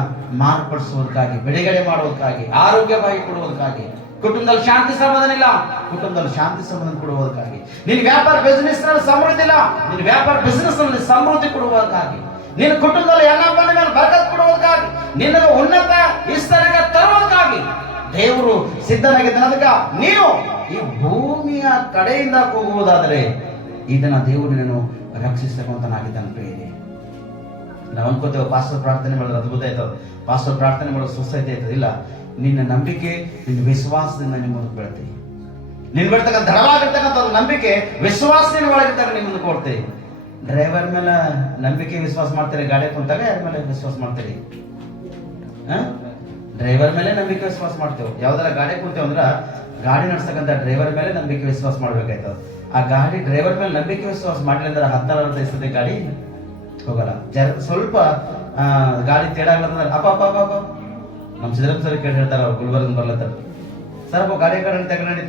ಮಾರ್ಪಡಿಸುವುದಕ್ಕಾಗಿ, ಬಿಡುಗಡೆ ಮಾಡುವುದಕ್ಕಾಗಿ, ಆರೋಗ್ಯವಾಗಿ ಕೊಡುವುದಕ್ಕಾಗಿ, ಕುಟುಂಬದಲ್ಲಿ ಶಾಂತಿ ಸಮಾಧಾನ ಇಲ್ಲ, ಕುಟುಂಬದಲ್ಲಿ ಶಾಂತಿ ಸಮಾಧಾನ ಕೊಡುವುದಕ್ಕಾಗಿ, ನಿನ್ನ ವ್ಯಾಪಾರ ಬಿಸಿನೆಸ್ ನಲ್ಲಿ ಸಮೃದ್ಧಿ ಇಲ್ಲ, ನಿನ್ನ ವ್ಯಾಪಾರ ಬಿಸಿನೆಸ್ ನಲ್ಲಿ ಸಮೃದ್ಧಿ ಕೊಡುವುದಕ್ಕಾಗಿ, ನಿನ್ನ ಕುಟುಂಬದಲ್ಲಿ ಎಲ್ಲಪ್ಪನ ಮೇಲೆ ಬರಕತ್ ಕೊಡುವುದಕ್ಕಾಗಿ, ನಿನ್ನ ಉನ್ನತ ಸ್ತರಕ್ಕೆ ತರುವುದಕ್ಕಾಗಿ ದೇವರು ಸಿದ್ಧನಾಗಿದ್ದಾನೆ. ಅದಕ್ಕೆ ನೀನು ಈ ಭೂಮಿಯ ಕಡೆಯಿಂದ ಕೂಗುವುದಾದರೆ ಇದನ್ನ ದೇವರು ನಿನ್ನನ್ನು ರಕ್ಷಿಸ್ತಕ್ಕಂಥನಾಗಿದ್ದಾನೆ. ಪ್ರಿಯರೇ, ನಾವು ಅನ್ಕೋತೇವೆ ಪಾಸ್ಟರ್ ಪ್ರಾರ್ಥನೆ ಮಾಡೋದು ಅದ್ಭುತ ಆಯ್ತದ, ಪಾಸ್ಟರ್ ಪ್ರಾರ್ಥನೆ ಮಾಡೋದು ಸುಸ್ಥೈತೆ ಆಯ್ತದ. ಇಲ್ಲ, ನಿನ್ನ ನಂಬಿಕೆ, ನಿನ್ನ ವಿಶ್ವಾಸದಿಂದ ನಿಮ್ಮ ಮುಂದೆ ಬೀಳ್ತೀವಿ. ನಿನ್ ಬರ್ತಕ್ಕಂಥ ದೃಢವಾಗಿರ್ತಕ್ಕಂಥ ನಂಬಿಕೆ, ವಿಶ್ವಾಸ ನಿನ್ನ ಒಳಗಿದ್ದಾಗ ನಿಮ್ಮ ಮುಂದೆ ಕೊಡ್ತೀವಿ. ಡ್ರೈವರ್ ಮೇಲೆ ನಂಬಿಕೆ ವಿಶ್ವಾಸ ಮಾಡ್ತೀರಿ, ಗಾಡಿ ಕುಂತಾಗ ಯಾರ ಮೇಲೆ ವಿಶ್ವಾಸ ಮಾಡ್ತೀರಿ? ಡ್ರೈವರ್ ಮೇಲೆ ನಂಬಿಕೆ ವಿಶ್ವಾಸ ಮಾಡ್ತೇವೆ. ಯಾವ್ದಾರ ಗಾಡಿ ಕುಂತೇವೆ ಅಂದ್ರ ಗಾಡಿ ನಡೆಸ್ತಕ್ಕಂಥ ಡ್ರೈವರ್ ಮೇಲೆ ನಂಬಿಕೆ ವಿಶ್ವಾಸ ಮಾಡ್ಬೇಕಾಯ್ತದ. ಆ ಗಾಡಿ ಡ್ರೈವರ್ ಮೇಲೆ ನಂಬಿಕೆ ವಿಶ್ವಾಸ ಮಾಡಲಿ ಅಂದ್ರೆ 10 ಗಾಡಿ ಹೋಗಲ್ಲ. ಸ್ವಲ್ಪ ಗಾಡಿ ತೇಡಾಗ್ಲಂದ್ರೆ ಅಪ್ಪ ಅಪ್ಪ ಅಪ್ಪ ಅಪ್ಪ ನಮ್ಮ ಸಿದ್ದರಾಮ ಸರ್ ಕೇಳಿ ಹೇಳ್ತಾರ, ಅವ್ರು ಗುಲ್ಬರ್ಗ ಬರ್ಲತ್ತಾರ, ಸರ್ ಅಪ್ಪ ಗಾಡಿ ಕಡೆ ತಗೊಂಡಿ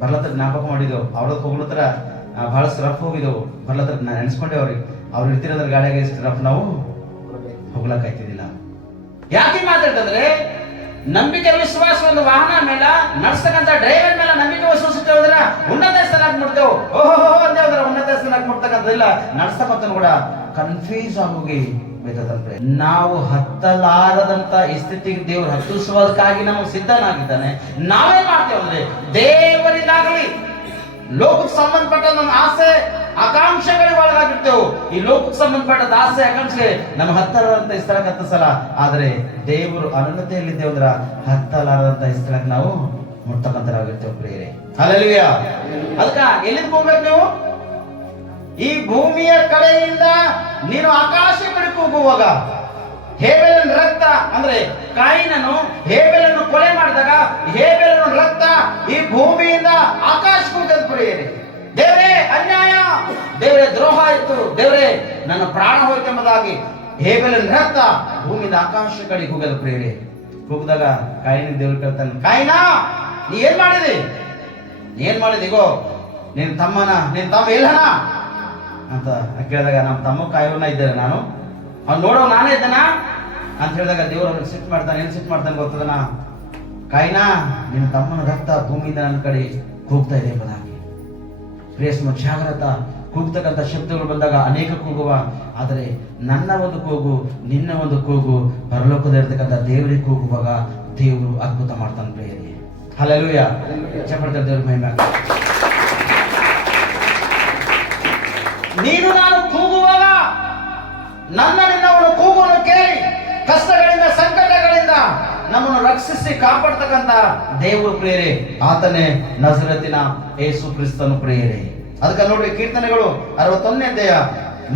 ಬರ್ಲತ್ತಾರ, ಜ್ಞಾಪಕ ಮಾಡಿದೆವು. ಅವ್ರದ್ದು ಹೋಗ್ಲತ್ತಾರ ಬಹಳಷ್ಟು ರಫ್ ಹೋಗಿದ್ದೆವು, ಬರ್ಲತ್ತಾರ ನಾನು ನೆನೆಸ್ಕೊಂಡೆ ಅವ್ರಿಗೆ. ಅವ್ರು ಇರ್ತಿರೋದ್ರ ಗಾಡಿಯಾಗ ಎಷ್ಟು ರಫ್ ನಾವು ಹೋಗ್ಲಕ್ ಆಯ್ತಿದ್ದಿಲ್ಲ. ಯಾಕೆ ಮಾತಾಡ್ತಂದ್ರೆ ನಂಬಿಕೆ ವಿಶ್ವಾಸ ಒಂದು ವಾಹನ ಮೇಲೆ ನಡೆಸ್ತಕ್ಕಂಥ ಡ್ರೈವರ್ ಮೇಲೆ ನಂಬಿಕೆ ವಿಶ್ವಾಸ ಹೇಳಿದ್ರ ಉನ್ನತ ಸ್ಥಾನಕ್ಕೆ ಮುಟ್ತೇವೆ. ಓಹೋ ಅಂದೇ ಹೋದ್ರ ಉನ್ನತ ಸ್ಥಾನಕ್ಕೆ ಮುಟ್ತಕ್ಕಂಥದ್ದಿಲ್ಲ, ನಡೆಸ್ತಕ್ಕಂಥ ಕೂಡ ಕನ್ಫ್ಯೂಸ್ ಆಗೋಗಿ ಬೇಕಂದ್ರೆ ನಾವು ಹತ್ತಲಾರದಂತ ಈ ಸ್ಥಿತಿಗೆ ದೇವರು ಹತ್ತಿಸುವುದಕ್ಕಾಗಿ ನಮಗೆ ಸಿದ್ಧನಾಗಿದ್ದಾನೆ. ನಾವೇ ಮಾಡ್ತೇವೆ ಅಂದ್ರೆ ದೇವರಿಗಾಗಲಿ ಲೋಕಕ್ಕೆ ಸಂಬಂಧಪಟ್ಟ ನಮ್ಮ ಆಸೆ ಆಕಾಂಕ್ಷೆಗಳಿಗೆ ಒಳಗಾಗಿರ್ತೇವೆ. ಈ ಲೋಕಕ್ಕೆ ಸಂಬಂಧಪಟ್ಟ ಆಸೆ ಆಕಾಂಕ್ಷೆ ನಮ್ಮ ಹತ್ತಲಾರದಂತ ಸ್ಥಳಕ್ಕೆ ಹತ್ತಿಸಲ್ಲ. ಆದ್ರೆ ದೇವರು ಅನನ್ಯತೆಯಲ್ಲಿದ್ದೇವೆ ಅಂದ್ರ ಹತ್ತಲಾರದಂತ ಸ್ಥಳಕ್ಕೆ ನಾವು ಮುಟ್ತಕ್ಕಂಥರಾಗಿರ್ತೇವೆ ಪ್ರಿಯರೇ. ಹಲ್ಲೆಲೂಯಾ. ಅದಕ್ಕ ಎಲ್ಲಿಂದ ಹೋಗ್ಬೇಕು ನೀವು? ಈ ಭೂಮಿಯ ಕಡೆಯಿಂದ ನೀನು ಆಕಾಶ ಕಡೆ ಹೋಗುವಾಗ ಹೇಬೆಲನ ರಕ್ತ ಅಂದ್ರೆ ಕಾಯಿನನು ಹೇಬೆಲನ್ನು ಕೊಲೆ ಮಾಡಿದಾಗ ಹೇಬೆಲನ ರಕ್ತ ಈ ಭೂಮಿಯಿಂದ ಆಕಾಶಕ್ಕೆ ಹೋಗದ್ ಪ್ರಿಯರೇ. ದೇವರೇ ಅನ್ಯಾಯ, ದೇವರೇ ದ್ರೋಹ ಆಯ್ತು, ದೇವರೇ ನನ್ನ ಪ್ರಾಣ ಹೋಯ್ತು ಎಂಬುದಾಗಿ ಹೇಬೆಲನ ರಕ್ತ ಭೂಮಿಯಿಂದ ಆಕಾಶ ಕಡೆ ಹೋಗದ ಪ್ರಿಯರೇ. ಹೋಗಿದಾಗ ಕಾಯಿನ ದೇವ್ರು ಕೇಳ್ತಾನೆ, ಕಾಯಿನ ನೀ ಏನ್ ಮಾಡಿದಿ? ಈಗೋ ನಿನ್ ತಮ್ಮ ಎಲ್ಲನ ಅಂತ ಕೇಳಿದಾಗ ನಮ್ಮ ತಮ್ಮ ಕಾಯೋನ ಇದ್ದೇನೆ ನಾನು, ಅವ್ನು ನೋಡೋ ನಾನೇ ಇದ್ದಾನ ಅಂತ ಹೇಳಿದಾಗ ದೇವರು ಅವ್ನಿಗೆ ಸಿಟ್ಟು ಮಾಡ್ತಾನೆ. ಏನು ಸಿಟ್ಟು ಮಾಡ್ತಾನೆ ಗೊತ್ತದನ? ಕಾಯಿನಾ ನಿನ್ನ ತಮ್ಮನ ರಕ್ತ ಭೂಮಿಯಿಂದ ನನ್ನ ಕಡೆ ಕೂಗ್ತಾ ಇದೆ ಎಂಬುದಾಗಿ. ಪ್ರಿಯಸ್ಮ ಜಾಗ್ರತ, ಕೂಗ್ತಕ್ಕಂಥ ಶಬ್ದಗಳು ಬಂದಾಗ ಅನೇಕ ಕೂಗುವ, ಆದರೆ ನನ್ನ ಒಂದು ಕೂಗು, ನಿನ್ನ ಒಂದು ಕೂಗು, ಪರಲೋಕದ ಇರ್ತಕ್ಕಂಥ ದೇವರಿಗೆ ಕೂಗುವಾಗ ದೇವರು ಅದ್ಭುತ ಮಾಡ್ತಾನೆ ಪ್ರಿಯರೇ. ಹಲ್ಲೆಲೂಯಾ. ಚಪ್ಪಡ್ತಾರೆ ದೇವ್ರ ಮಹಿಮೆ. ನೀನು ನಾನು ಕೂಗುವಾಗ ನಿನ್ನವನು ಕೂಗುವನ್ನು ಕೇಳಿ ಕಷ್ಟಗಳಿಂದ ಸಂಕಟಗಳಿಂದ ನಮ್ಮನ್ನು ರಕ್ಷಿಸಿ ಕಾಪಾಡ್ತಕ್ಕಂಥ ದೇವರು ಪ್ರಿಯರೇ, ಆತನೇ ನಜರತಿನ ಯೇಸು ಕ್ರಿಸ್ತನು ಪ್ರಿಯರೇ. ಅದಕ್ಕೆ ನೋಡ್ರಿ ಕೀರ್ತನೆಗಳು 61ನೇ ಅಧ್ಯಾಯ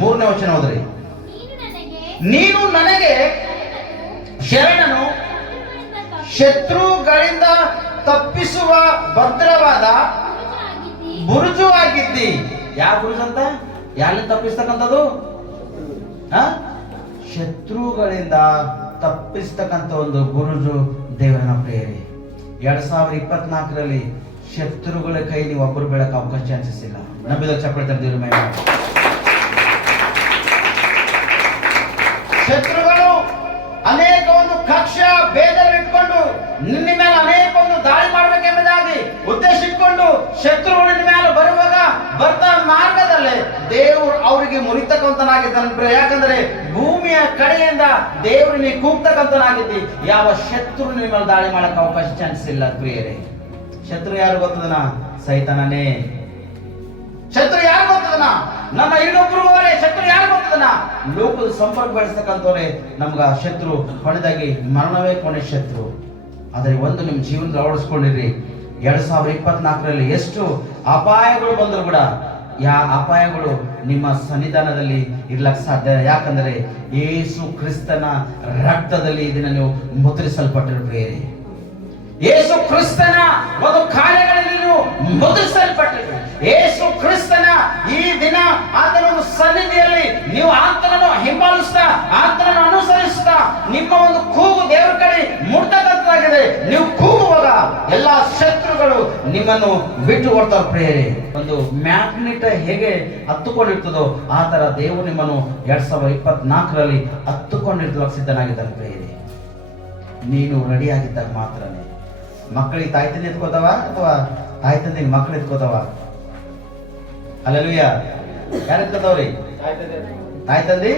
3ನೇ ವಚನ ಹೋದ್ರಿ, ನೀನು ನನಗೆ ಶರಣನು, ಶತ್ರುಗಳಿಂದ ತಪ್ಪಿಸುವ ಭದ್ರವಾದ ಬುರುಜು ಆಗಿದ್ದಿ. ಯಾವ ಬುರುಜು ಅಂತ? ಯಾರಿಂದ ತಪ್ಪಿಸ್ತಕ್ಕಂಥದ್ದು? ಶತ್ರುಗಳಿಂದ ತಪ್ಪಿಸ್ತಕ್ಕಂಥ ಒಂದು ಬುರುಜು ದೇವರನ ಪ್ರಿಯರೇ. 2024ರಲ್ಲಿ ಶತ್ರುಗಳ ಕೈ ನೀವು ಒಬ್ಬರು ಬೆಳಕ ಅವಕಾಶ ಚಾನ್ಸಸ್ ಇಲ್ಲ. ನಂಬಿದ ಚಪ್ಪಳೆ ದೇವ್ರ ಮೇಲೆ ಶತ್ರುಗಳ ಮೇಲೆ ಬರುವಾಗ ಬರ್ತಾ ಮಾರ್ಗದಲ್ಲೇ ದೇವರು ಅವರಿಗೆ ಮುರಿತಕ್ಕಂತನಾಗಿದ್ದಾನೆ. ಯಾಕಂದ್ರೆ ಭೂಮಿಯ ಕಡೆಯಿಂದ ದೇವರಿಗೆ ಕೂಗ್ತಕ್ಕಂತನಾಗಿದ್ದಿ. ಯಾವ ಶತ್ರು ನಿಮ್ಮ ಮೇಲೆ ದಾಳಿ ಮಾಡಕ್ಕೆ ಅವಕಾಶ ಚಾನ್ಸ್ ಇಲ್ಲ ಪ್ರಿಯರೇ. ಶತ್ರು ಯಾರು ಗೊತ್ತದನ? ಸೈತಾನನೇ. ಶತ್ರು ಯಾರು ಗೊತ್ತದನ? ನಮ್ಮ ಇನ್ನೊಬ್ರು ಶತ್ರು ಯಾರು ಗೊತ್ತದನ? ಲೋಕದ ಸಂಪರ್ಕ ಬೆಳೆಸ್ತಕ್ಕಂಥವ್ರೆ ನಮ್ಗ ಶತ್ರು. ಕೊನೆದಾಗಿ ಮರಣವೇ ಕೊನೆ ಶತ್ರು. ಆದರೆ ಒಂದು ನಿಮ್ಮ ಜೀವನದಲ್ಲಿ ಅಳವಡಿಸ್ಕೊಂಡಿರ್ರಿ, 2024ರಲ್ಲಿ ಎಷ್ಟು ಅಪಾಯಗಳು ಬಂದ್ರು ಕೂಡ ಅಪಾಯಗಳು ನಿಮ್ಮ ಸನ್ನಿಧಾನದಲ್ಲಿ ಇರ್ಲಕ್ ಸಾಧ್ಯ. ಯಾಕಂದ್ರೆ ಯೇಸು ಕ್ರಿಸ್ತನ ರಕ್ತದಲ್ಲಿ ಇದನ್ನ ನೀವು ಮುದ್ರಿಸಲ್ಪಟ್ಟಿರ್ಬೇರಿ. ಯೇಸು ಕ್ರಿಸ್ತನ ಒಂದು ಕಾರ್ಯಗಳಲ್ಲಿ ನೀವು ಮುದ್ರಿಸಲ್ಪಟ್ಟಿರಿ. ಯೇಸು ಕ್ರಿಸ್ತನ ಈ ದಿನ ಆತನ ಒಂದು ಸನ್ನಿಧಿಯಲ್ಲಿ ನೀವು ಆತನನ್ನು ಹಿಂಬಾಲಿಸ್ತಾ, ಆತನನ್ನು ಅನುಸರಿಸ್ತಾ, ನಿಮ್ಮ ಒಂದು ಕೂಗು ದೇವರ ಕಡೆ ಮುಟ್ತಕ್ಕಂಥದ್ದಾಗಿದೆ. ನೀವು ಕೂಗುವಾಗ ಎಲ್ಲಾ ಶತ್ರುಗಳು ನಿಮ್ಮನ್ನು ಬಿಟ್ಟು ಕೊಡ್ತಾರೆ ಪ್ರೇರೆ. ಒಂದು ಮ್ಯಾಗ್ನೆಟ್ ಹೇಗೆ ಹತ್ತುಕೊಂಡಿರ್ತದೋ ಆ ತರ ದೇವರು ನಿಮ್ಮನ್ನು 2024ರಲ್ಲಿ ಹತ್ತುಕೊಂಡಿರ್ತ ಸಿದ್ಧನಾಗಿದ್ದಾನೆ ಪ್ರೇರೆ. ನೀನು ರೆಡಿ ಆಗಿದ್ದಾಗ ಮಾತ್ರನೇ. ಮಕ್ಕಳಿಗೆ ತಾಯಿ ತಂದೆ ಎತ್ಕೋತಾವ ಅಥವಾ ತಾಯಿ ತಂದೆಗೆ ಮಕ್ಕಳು ಎತ್ಕೋತಾವ? ಹಲ್ಲೆಲೂಯಾ. ಯಾರು ಎತ್ಕೋತಾವ್ರಿ? ತಾಯಿ ತಂದೆ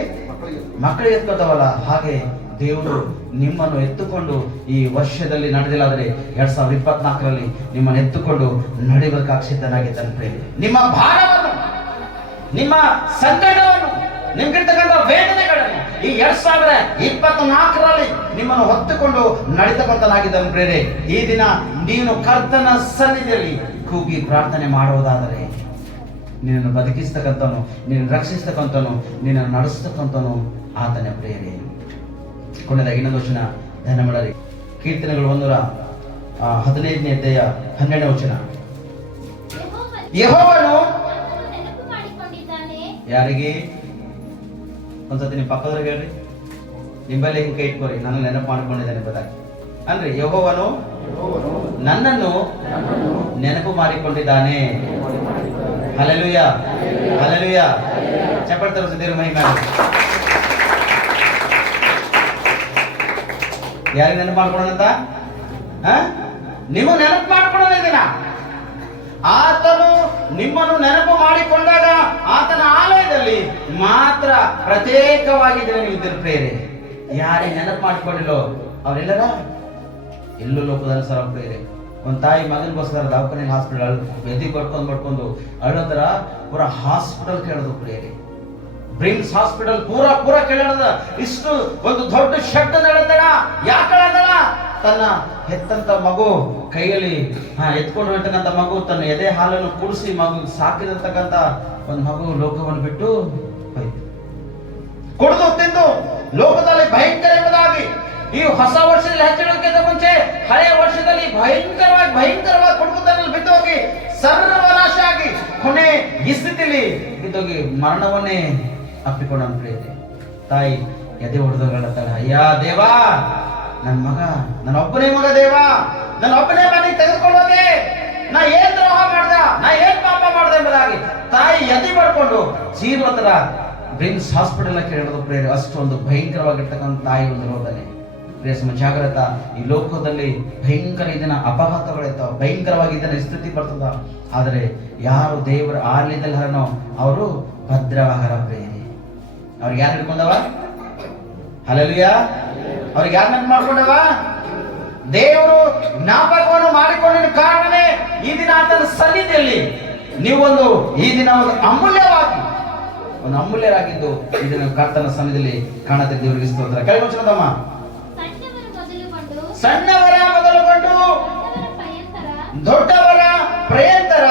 ಮಕ್ಕಳಿಗೆ ಎತ್ಕೋತಾವಲ್ಲ. ಹಾಗೆ ದೇವರು ನಿಮ್ಮನ್ನು ಎತ್ತುಕೊಂಡು ಈ ವರ್ಷದಲ್ಲಿ ನಡೆದಿಲ್ಲಾದ್ರೆ 2024ರಲ್ಲಿ ನಿಮ್ಮನ್ನು ಎತ್ತುಕೊಂಡು ನಡಿಬೇಕಾಗಿ ಸಿದ್ಧನಾಗಿದ್ದಾನೆ ಪ್ರೇರೆ. ನಿಮ್ಮ ಭಾರವನ್ನು, ನಿಮ್ಮ ಸಂಕಟವನ್ನು, ನಿಮ್ಗಿರ್ತಕ್ಕಂಥ ವೇದನೆಗಳನ್ನು ಈ 2024ರಲ್ಲಿ ನಿಮ್ಮನ್ನು ಹೊತ್ತುಕೊಂಡು ನಡೀತಕ್ಕಂಥನಾಗಿದ್ದಾನೆ ಪ್ರೇರೆ. ಈ ದಿನ ನೀನು ಕರ್ತನ ಸನ್ನಿಧಿಯಲ್ಲಿ ಕೂಗಿ ಪ್ರಾರ್ಥನೆ ಮಾಡುವುದಾದರೆ ನಿನ್ನನ್ನು ಬದುಕಿಸ್ತಕ್ಕಂಥವನು, ನಿನ್ನ ರಕ್ಷಿಸ್ತಕ್ಕಂಥವನು, ನಿನ್ನನ್ನು ನಡೆಸ್ತಕ್ಕಂಥವನು ಆತನೇ ಪ್ರೇರೆ. ಕೊನೆಯದಾಗಿ ಇನ್ನೊಂದು ವಚನ ಧ್ಯಾನ ಮಾಡಲಿ. ಕೀರ್ತನೆಗಳು 115ನೇ ಅಧ್ಯಾಯ 12ನೇ ವಚನ. ಯೆಹೋವನು ಯಾರಿಗೆ? ಒಂದ್ಸತಿ ನಿಮ್ಮ ಪಕ್ಕದವ್ರಿಗೆ ಹೇಳ್ರಿ, ನಿಂಬಲ್ಲಿ ಹಿಂಗೆ ಕೈ ಇಟ್ಕೋರಿ, ನಾನು ನೆನಪು ಮಾಡ್ಕೊಂಡಿದ್ದೇನೆ ಬದಾಗಿ ಅನ್ರಿ. ಯೆಹೋವನು ನನ್ನನ್ನು ನೆನಪು ಮಾಡಿಕೊಂಡಿದ್ದಾನೆ. Hallelujah, hallelujah. ಚಪ್ಪಲಿ ತರಿಸಿ ದೇವ್ರ ಮಹಿಮೆ. ಯಾರಿಗೆ ನೆನಪು ಮಾಡ್ಕೊಳ್ಳೋದಂತ? ನೀವು ನೆನಪು ಮಾಡ್ಕೊಳ್ಳೋಣ ದಿನ. ಆತನು ನಿಮ್ಮನ್ನು ನೆನಪು ಮಾಡಿಕೊಂಡಾಗ ಆತನ ಆಲಯದಲ್ಲಿ ಮಾತ್ರ ಪ್ರತ್ಯೇಕವಾಗಿದ್ದರೆ ನೀವು ಇದ್ದೀರಿ ಪ್ರೇರೆ. ಯಾರೇ ನೆನಪು ಮಾಡಿಕೊಂಡಿಲ್ಲೋ ಅವರೆಲ್ಲರ ಎಲ್ಲೋ ಲೋಕದಲ್ಲಿ ಸರ ಪ್ರೇರೆ. ಒಂದು ತಾಯಿ ಮಗನಿಗೋಸ್ಕರ ದವಾಖಾನೆ ಹಾಸ್ಪಿಟಲ್ ಎದಿ ಬಡ್ಕೊಂಡು ಅಳ್ಳೋ ತರ ಪೂರ ಹಾಸ್ಪಿಟಲ್ ಕೇಳೋದು ಪ್ರೇರೆ. ಬ್ರಿಮ್ಸ್ ಹಾಸ್ಪಿಟಲ್ ಪೂರ ಕೇಳೋದ. ಇಷ್ಟು ಒಂದು ದೊಡ್ಡ ಶಬ್ದ ನಡೆದಳ. ಯಾಕೆ ತನ್ನ ಹೆತ್ತಂತ ಮಗು ಕೈಯಲ್ಲಿ ಎತ್ಕೊಂಡು ಇರ್ತಕ್ಕಂಥ ಮಗು ತನ್ನ ಎದೆ ಹಾಲನ್ನು ಕುಡಿಸಿ ಮಗು ಸಾಕಿರತಕ್ಕಂಥ ಒಂದು ಮಗು ಲೋಕವನ್ನು ಬಿಟ್ಟು ಕುಡಿದು ತಿಂದು ಲೋಕದಲ್ಲಿ ಭಯಂಕರ ಎಂಬುದಾಗಿ ಈ ಹೊಸ ವರ್ಷದಲ್ಲಿ ಹೆಚ್ಚಿನಕ್ಕಿಂತ ಮುಂಚೆ ಹಳೆಯ ವರ್ಷದಲ್ಲಿ ಭಯಂಕರವಾಗಿ ಕುಟುಂಬದಲ್ಲಿ ಬಿದ್ದು ಹೋಗಿ ಸರ್ವನಾಶ ಆಗಿ ಕೊನೆ ಈ ಸ್ಥಿತಿಯಲ್ಲಿ ಬಿದ್ದೋಗಿ ಮರಣವನ್ನೇ ಅಪ್ಪಿಕೊಂಡ ಪ್ರೀತಿ. ತಾಯಿ ಎದೆ ಹೊಡೆದೋಗಳತ್ತಾಳ, ಅಯ್ಯ ದೇವಾ, ನನ್ನ ಮಗ, ನನ್ನ ಒಬ್ಬನೇ ಮಗ ದೇವಾ, ನನ್ನ ಒಬ್ಬನೇ ಮನೆಗೆ ತೆಗೆದುಕೊಳ್ಳೋದೆ, ನಾ ಏನ್ ದ್ರೋಹ ಮಾಡ್ದ, ನಾ ಏನ್ ಪಾಪ ಮಾಡ್ದೆ ಎಂಬುದಾಗಿ ತಾಯಿ ಎದೆ ಮಾಡ್ಕೊಂಡು ಜೀವ ತರ ಬ್ರಿಮ್ಸ್ ಹಾಸ್ಪಿಟಲ್ ಕೇಳೋದು ಪ್ರೇರೆ. ಅಷ್ಟೊಂದು ಭಯಂಕರವಾಗಿರ್ತಕ್ಕಂಥ ತಾಯಿ ಒಂದು ರೋಗದಲ್ಲಿ ಪ್ರೇಸಮ ಜಾಗ್ರತ. ಈ ಲೋಕದಲ್ಲಿ ಭಯಂಕರ ಇದನ್ನ ಅಪಘಾತಗಳಿರ್ತಾವ, ಭಯಂಕರವಾಗಿ ಇದನ್ನ ಸ್ಥಿತಿ ಬರ್ತದ. ಆದರೆ ಯಾರು ದೇವರ ಆಲಯದಲ್ಲಿ ಹರನೋ ಅವರು ಭದ್ರವಾಗರ ಪ್ರೇರಿ. ಅವ್ರಿಗೆ ಯಾರು ಹಿಡ್ಕೊಂಡವ? ಹಲ್ಲೆಲೂಯಾ. ಅವ್ರಿಗೆ ಯಾರು ನೆನಪು ಮಾಡ್ಕೊಂಡವ? ದೇವರು ಜ್ಞಾಪಕವನ್ನು ಮಾಡಿಕೊಂಡಿದ್ದ ಕಾರಣವೇ ಈ ದಿನ ಆತನ ಸನ್ನಿಧಿಯಲ್ಲಿ ನೀವೊಂದು ಈ ದಿನ ಒಂದು ಅಮೂಲ್ಯರಾಗಿದ್ದು ಇದನ್ನು ಕರ್ತನ ಸನ್ನಿಧಿಯಲ್ಲಿ ಕಾಣುತ್ತೆ. ದೇವರಿಗೆ ಸ್ತೋತ್ರ. ಕೆಳಗೊಂಚನದಮ್ಮ, ಸಣ್ಣವರ ಮೊದಲುಗೊಂಡು ದೊಡ್ಡವರ ಪ್ರಯಂತರ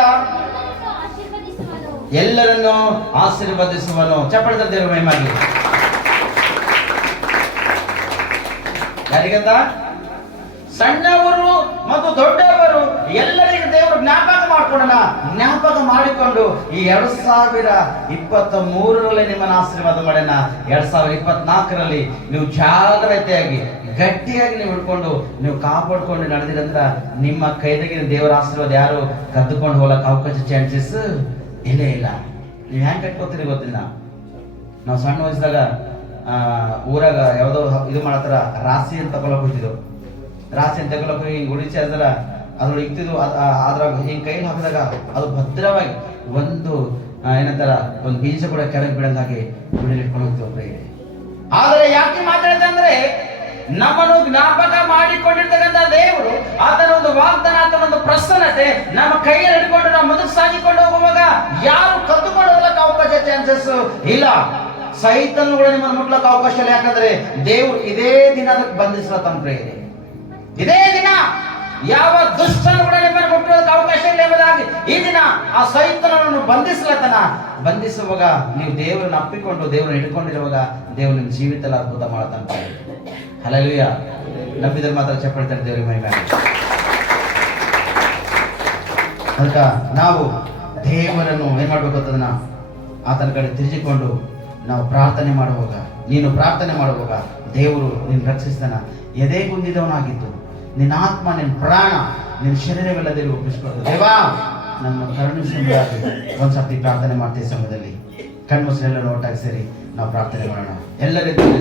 ಎಲ್ಲರನ್ನು ಆಶೀರ್ವದಿಸುವನು. ಚಪ್ಪಳದ ದೇವರ ಮಹಿಮಾಗಿ. ಯಾರಿಗಂತ? ಸಣ್ಣವರು ಮತ್ತು ದೊಡ್ಡವರು ಎಲ್ಲರಿಗೂ ದೇವರು ಜ್ಞಾಪಕ ಮಾಡಿಕೊಂಡು ಈ 2023ರಲ್ಲಿ ನಿಮ್ಮನ್ನು ಆಶೀರ್ವಾದ ಮಾಡೋಣ. 2024ರಲ್ಲಿ ನೀವು ಜಾಗ್ರತೆಯಾಗಿ ಗಟ್ಟಿಯಾಗಿ ನೀವು ಹಿಡ್ಕೊಂಡು ನೀವು ಕಾಪಾಡ್ಕೊಂಡು ನಡೆದಿರಂದ್ರ ನಿಮ್ಮ ಕೈದಾಗಿನ ದೇವರ ಆಶೀರ್ವಾದ ಯಾರು ಕದ್ದುಕೊಂಡು ಹೋಗಕ್ಕೆ ಅವಕಾಶ ಚಾನ್ಸಸ್ ಇಲ್ಲೇ ಇಲ್ಲ. ನೀವು ಹ್ಯಾಂಗ್ ಕಟ್ಕೋತೀರಿ ಗೊತ್ತಿಲ್ಲ. ನಾವು ಸಣ್ಣ ವಯಸ್ಸಿದಾಗ ಊರಾಗ ಯಾವ್ದೋ ಇದು ಮಾಡತ್ತಾರ, ರಾಶಿ ಅಂತ ತಗೊಳಕ್ ಹೋಗ್ತಿದ್ದೆವು. ರಾಶಿ ಅಂತ ತಗೊಳಕ್ ಹೋಗಿ ಗುಡಿ ಸೇರಿದ್ರ ಅದ್ರೊಳಗೆ ಇಕ್ತಿದ್ವು. ಅದ್ರಾಗ ಹಿಂಗೆ ಕೈಲಿ ಹಾಕಿದಾಗ ಅದು ಭದ್ರವಾಗಿ ಒಂದು ಏನಂತಾರ ಒಂದು ಬೀಜ ಕೂಡ ಕೆಳಗೆ ಬಿಡಲಾಗಿ ಗುಡಿಯಲ್ಲಿ ಇಟ್ಕೊಂಡು ಹೋಗ್ತೀವಿ ಪ್ರಿಯರೇ. ಆದರೆ ಯಾಕೆ ಮಾತಾಡ್ತಾ ಅಂದ್ರೆ ನಮ್ಮನ್ನು ಜ್ಞಾಪಕ ಮಾಡಿಕೊಂಡಿರ್ತಕ್ಕಂಥ ದೇವರು ಆತನ ಒಂದು ವಾಗ್ದಾನ, ಆತನ ಒಂದು ಪ್ರಸನ್ನತೆ ನಮ್ಮ ಕೈಯಲ್ಲಿ ಹಿಡ್ಕೊಂಡು ನಾವು ಮುಂದಕ್ಕೆ ಸಾಗಿಕೊಂಡು ಹೋಗುವಾಗ ಯಾರು ಕದ್ದುಕೊಂಡು ಹೋಗ್ಲಕ್ಕೆ ಅವಕಾಶ ಚಾನ್ಸಸ್ ಇಲ್ಲ. ಸೈತನ್ ಕೂಡ ನಿಮ್ಮನ್ನು ಮುಟ್ಲಕ್ಕೆ ಅವಕಾಶ ಇಲ್ಲ. ಯಾಕಂದ್ರೆ ದೇವರು ಇದೇ ದಿನ ಅದಕ್ಕೆ ಬಂಧಿಸ್ಲತ್ತನ ಪ್ರಿಯರೇ. ಇದೇ ದಿನ ಯಾವ ದುಷ್ಟನು ಕೂಡ ನಿಮ್ಮನ್ನು ಮುಟ್ಟೋದಕ್ಕೆ ಅವಕಾಶ ಇಲ್ಲ ಎಂಬುದಾಗಿ ಈ ದಿನ ಆ ಸೈತನನ್ನು ಬಂಧಿಸುವಾಗ ನೀವು ದೇವರನ್ನು ಅಪ್ಪಿಕೊಂಡು ದೇವರನ್ನು ಹಿಡ್ಕೊಂಡಿರುವಾಗ ದೇವರು ನಿಮ್ಮ ಜೀವಿತದಲ್ಲಿ ಅದ್ಭುತ ಮಾಡತಾನೆ. ಹಲ್ಲೆಲೂಯಾ. ನಂಬಿದ್ರೆ ಮಾತ್ರ ಚಪ್ಪಳ್ತಾರೆ ದೇವರಿಗೆ ಮಹಿಮೆ. ಅದಕ್ಕ ನಾವು ದೇವರನ್ನು ಏನ್ ಮಾಡ್ಬೇಕು ಅಂತದನ್ನ ಆತನ ಕಡೆ ತಿರುಗಿಕೊಂಡು ನಾವು ಪ್ರಾರ್ಥನೆ ಮಾಡುವಾಗ, ನೀನು ಪ್ರಾರ್ಥನೆ ಮಾಡುವಾಗ ದೇವರು ನಿನ್ನ ರಕ್ಷಿಸ್ತಾನ. ಎದೆ ಗುಂದಿದವನಾಗಿದ್ದು ನಿನ್ನ ಆತ್ಮ, ನಿನ್ನ ಪ್ರಾಣ, ನಿನ್ನ ಶರೀರವೆಲ್ಲ ದೇವರು ಒಪ್ಪಿಸ್ಕೊಳ್ತದೆ. ದೇವಾ ನನ್ನ ಕರುಣಿಸುವುದಾಗಿ ಒಂದ್ಸರ್ತಿ ಪ್ರಾರ್ಥನೆ ಮಾಡ್ತೀವಿ. ಸಮಯದಲ್ಲಿ ಕಣ್ಮುಚ್ಚಲೆಲ್ಲ ಒಟ್ಟಾಗಿ ಸೇರಿ ನಾವು ಪ್ರಾರ್ಥನೆ ಮಾಡೋಣ. ಎಲ್ಲರೆದ್ದಿದ್ದ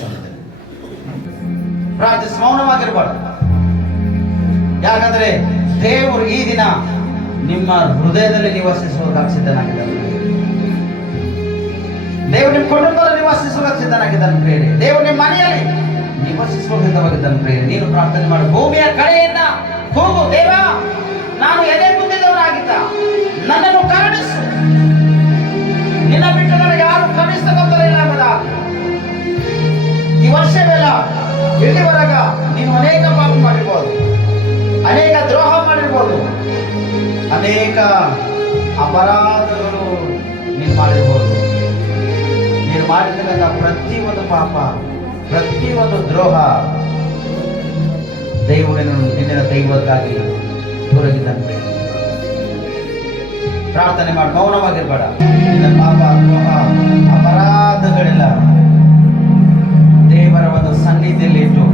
ಸಮಯದಲ್ಲಿ ಪ್ರಾರ್ಥಿಸಿ ಮೌನವಾಗಿರಬಾರ್ದು. ಯಾಕಂದ್ರೆ ದೇವರು ಈ ದಿನ ನಿಮ್ಮ ಹೃದಯದಲ್ಲಿ ನಿವಾಸಿಸುವುದಕ್ಕೆ ಸಿದ್ಧನಾಗಿದ್ದಾನೆ. ದೇವರು ನಿಮ್ಮ ಕುಟುಂಬದಲ್ಲಿ ನಿವಾಸಿಸುವುದಕ್ಕೆ ಸಿದ್ಧನಾಗಿದ್ದಾನೆ ಪ್ರಿಯರೇ. ದೇವರು ನಿಮ್ಮ ಮನೆಯಲ್ಲಿ ನಿವಾಸಿಸುವ ಸಿದ್ಧವಾಗಿದ್ದಾನೆ ಪ್ರಿಯರೇ. ನೀನು ಪ್ರಾರ್ಥನೆ ಮಾಡು. ಭೂಮಿಯ ಕಡೆಯಿಂದ ಹೋಗು. ದೇವ, ನಾನು ಎದೆ ಕುಂದಿದವನಾಗಿದ್ದ, ನನ್ನನ್ನು ಕರುಣಿಸು. ನಿನ್ನ ಬಿಟ್ಟು ನನಗೆ ಯಾರು ಕರುಣಿಸತಕ್ಕಂಥದ್ದಿಲ್ಲ ಎಂಬುದಾಗಿ ಈ ವರ್ಷವೆಲ್ಲ ಇಲ್ಲಿವರೆಗ ನೀನು ಅನೇಕ ಪಾಪ ಮಾಡಿರ್ಬೋದು, ಅನೇಕ ದ್ರೋಹ ಮಾಡಿರ್ಬೋದು, ಅನೇಕ ಅಪರಾಧಗಳು ನೀನು ಮಾಡಿರ್ಬೋದು. ನೀನು ಮಾಡಿರ್ತಕ್ಕಂಥ ಪ್ರತಿಯೊಂದು ಪಾಪ, ಪ್ರತಿಯೊಂದು ದ್ರೋಹ ನಿನ್ನ ದೈವಕ್ಕಾಗಿ ದೂರಗಿದ್ದಂತೆ ಪ್ರಾರ್ಥನೆ ಮಾಡಿ. ಮೌನವಾಗಿರ್ಬೇಡ. ನಿನ್ನ ಪಾಪ, ದ್ರೋಹ, ಅಪರಾಧಗಳೆಲ್ಲ ದೇವರ ಒಂದು ಸನ್ನಿಧಿಯಲ್ಲಿ ಇಟ್ಟು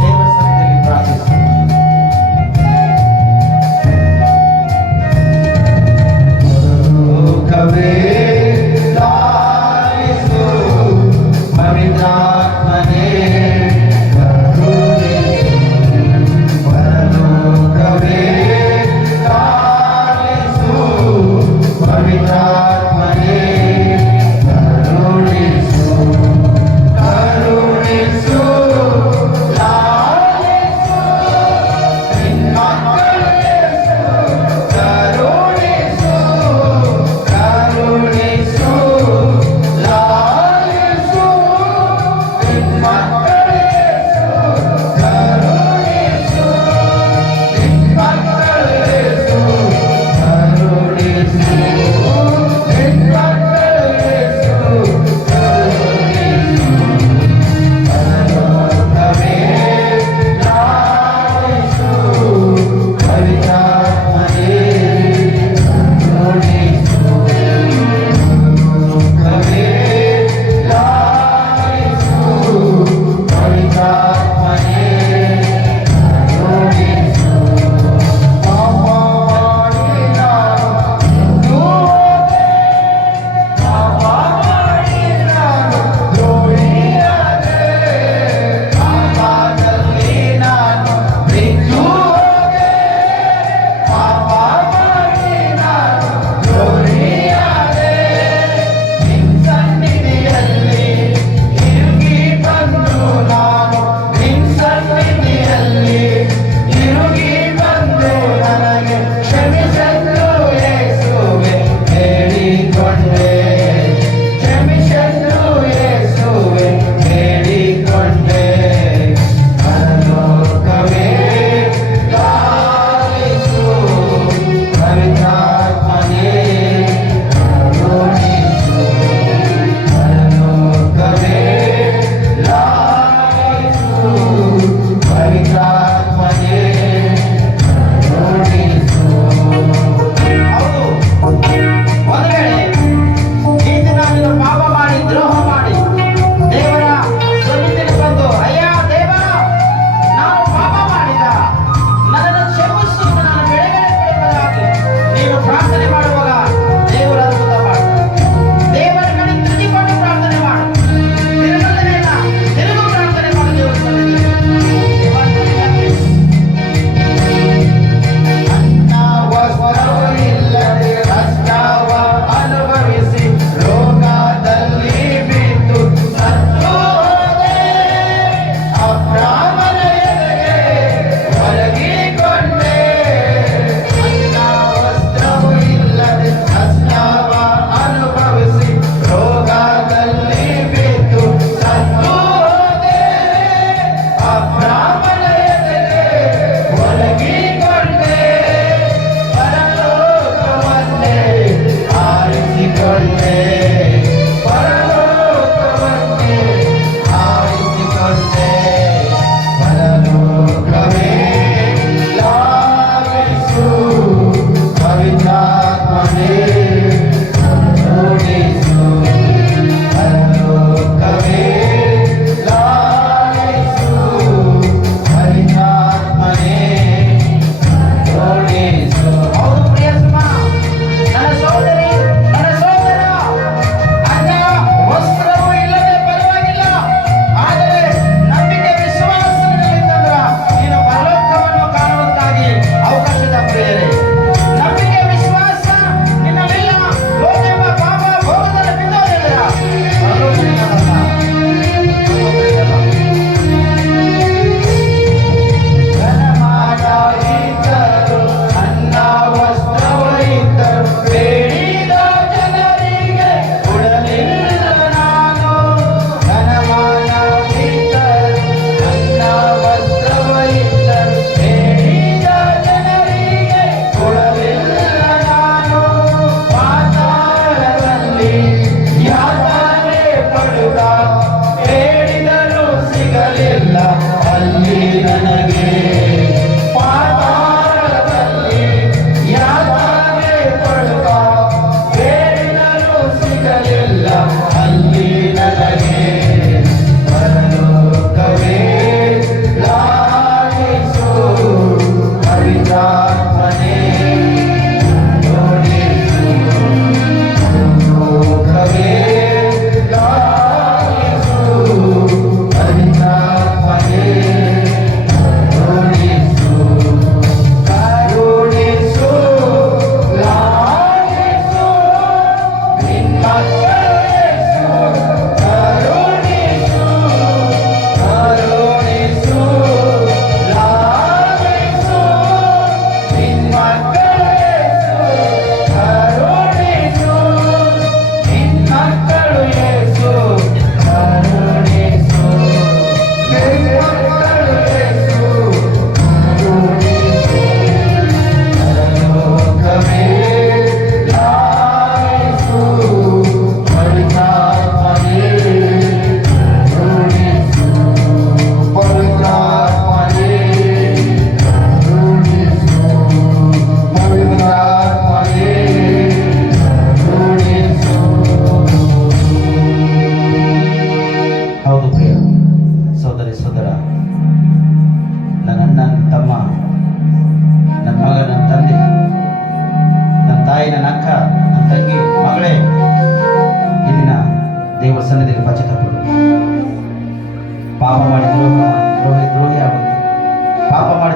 ದೇವರ ಸನ್ನಿಧಿಯಲ್ಲಿ ಪ್ರಾರ್ಥಿಸಿ. ಪವಿತ್ರಾತ್ಮನೇ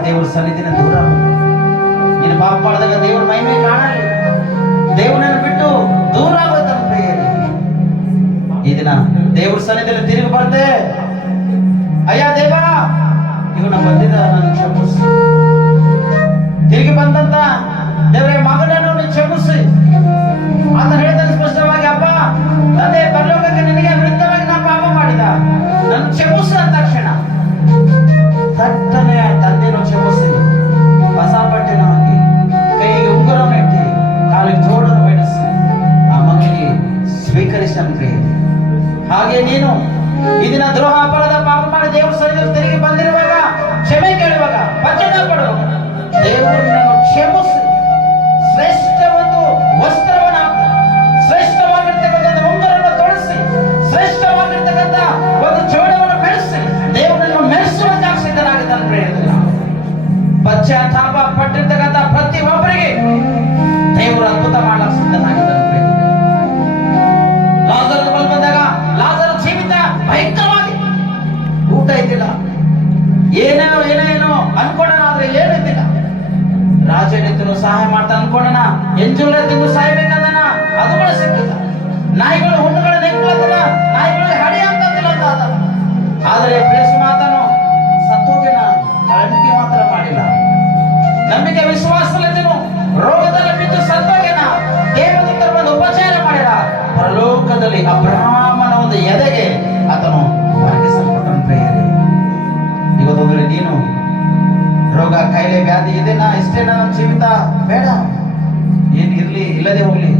ದೇವ್ರ ಸನ್ನಿಧಿನ ದೂರ ಆಗೋದು. ನೀನು ಪಾಪ ಮಾಡಿದಾಗ ದೇವ್ರ ಮಹಿಮೆ ಕಾಣಲಿ, ದೇವ್ರನ್ನ ಬಿಟ್ಟು ದೂರ ಆಗೋಯ್ತಲ್ಲ ಪ್ರಿಯರೇ. ಈ ದಿನ ದೇವ್ರ ಸನ್ನಿಧಿಯಲ್ಲಿ ತಿರುಗಿ ಬರ್ದೆ, ಅಯ್ಯ ದೇವ ಇವನ ಬಂದಿದ್ದ ನನ್ನ ಕ್ಷಮಿಸಿ. ತಿರುಗಿ ಬಂದಂತ ದೇವರೇ ಮಗನನ್ನು ಕ್ಷಮಿಸಿ. ಆತ ಹೇಳ್ತಾನೆ ಸ್ಪಷ್ಟವಾಗಿ, ಅಪ್ಪ ತಂದೆ ಪರಲೋಕಕ್ಕೆ ನಿನಗೆ ವಿರುದ್ಧವಾಗಿ ನಾ ಪಾಪ ಮಾಡಿದ, ನನ್ನ ಕ್ಷಮಿಸು ಅಂದ ತಕ್ಷಣ ತಟ್ಟನೆ ತಂದೆನೂ ಕ್ಷಮಿಸಿ, ಹೊಸ ಬಟ್ಟೆನ ಹಾಕಿ, ಕೈಗೆ ಉಂಗುರವನ್ನು ಇಟ್ಟು, ಕಾಲಿಗೆ ಜೋಡನ್ನು ಬೆಳೆಸಿ ಆ ಮಗನಿಗೆ ಸ್ವೀಕರಿಸಂತೆ. ಹಾಗೆ ನೀನು ಇದನ್ನ ದ್ರೋಹ ಅಪರಾಧ ಪಾಪ ಮಾಡಿ ದೇವರ ಸನ್ನಿಧಿಯಲ್ಲಿ ತಿರುಗಿ ಬಂದಿರುವಾಗ, ಕ್ಷಮೆ ಕೇಳುವಾಗ, ಪಶ್ಚಾತ್ತಾಪ ಪಡುವಾಗ ದೇವರನ್ನು ಕ್ಷಮಿಸಿ ಶ್ರೇಷ್ಠ ಒಂದು ವಸ್ತ್ರವನ್ನು ಹಾಕಿ, ಶ್ರೇಷ್ಠವಾಗಿರ್ತಕ್ಕಂಥ ಉಂಗುರವನ್ನು ತೊಡಿಸಿ, ಶ್ರೇಷ್ಠವಾಗಿರ್ತಕ್ಕಂಥ ಒಂದು ಜೋಡವನ್ನು ಬೆಳೆಸಿ ದೇವರನ್ನು ಮೆರೆಸುವಂತೆ ಸಿದ್ಧನಾಗಿದ್ದಾನೆ ಪ್ರೇರಿತ. ಪಶ್ಚಾತ್ತಾಪ ಪಟ್ಟಿರ್ತಕ್ಕಂಥ ಪ್ರತಿ ಒಬ್ಬರಿಗೆ ದೇವರು ಅದ್ಭುತ ಮಾಡಲು ಸಿದ್ಧನಾಗಿದ್ದಾನೆ ಪ್ರೇರಿತ. ಲಾಜರ್ ಬಳಿ ಬಂದಾಗ ಲಾಜರ್ ಜೀವಿತ ಭಯಂಕರವಾಗಿ, ಊಟ ಇದ್ದಿಲ್ಲ, ಏನೇನೋ ಅನ್ಕೊಂಡನ, ಆದ್ರೆ ಏನು ಇದ್ದಿಲ್ಲ. ರಾಜ ತಿನ್ನು ಸಹಾಯ ಮಾಡ್ತಾ ಅನ್ಕೊಂಡನ, ಎಂಜುಳ ತಿನ್ನು ಸಾಯ್ಬೇಕಂದನ, ಅದು ಕೂಡ ಸಿಕ್ಕಿಲ್ಲ. ನಾಯಿಗಳು ಹುಣ್ಣುಗಳ ನೆಕ್ಕಲತ್ತನ, ನಾಯಿಗಳಿಗೆ ಹಡಿ ಅಂತಂದಿಲ್ಲ ಅಂತ ಅದ. ಆದರೆ ಪ್ರೇಸು ಮಾತನು ಸತ್ತೋಗಿನ ನಂಬಿಕೆ ಮಾತ್ರ ಮಾಡಿಲ್ಲ. ನಂಬಿಕೆ ವಿಶ್ವಾಸದಲ್ಲಿದ್ದನು, ರೋಗದಲ್ಲಿ ಬಿದ್ದು ಸತ್ತೋಗಿನ ದೇವದೂತರ ಒಂದು ಉಪಚಾರ ಮಾಡಿದ. ಪರಲೋಕದಲ್ಲಿ ಅಬ್ರಹಾಮನ ಒಂದು ಎದೆಗೆ ಆತನು ವರ್ಗಿಸಲ್ಪಟ್ಟನು ಪ್ರಿಯರೇ. ಇವತ್ತೊಂದರೆ ನೀನು ರೋಗ ಕಾಯಿಲೆ ವ್ಯಾಧಿ ಇದೆನಾ, ಇಷ್ಟೇ ನನ್ನ ಜೀವಿತ ಬೇಡ, ಏನ್ ಇರ್ಲಿ ಇಲ್ಲದೆ ಹೋಗ್ಲಿ,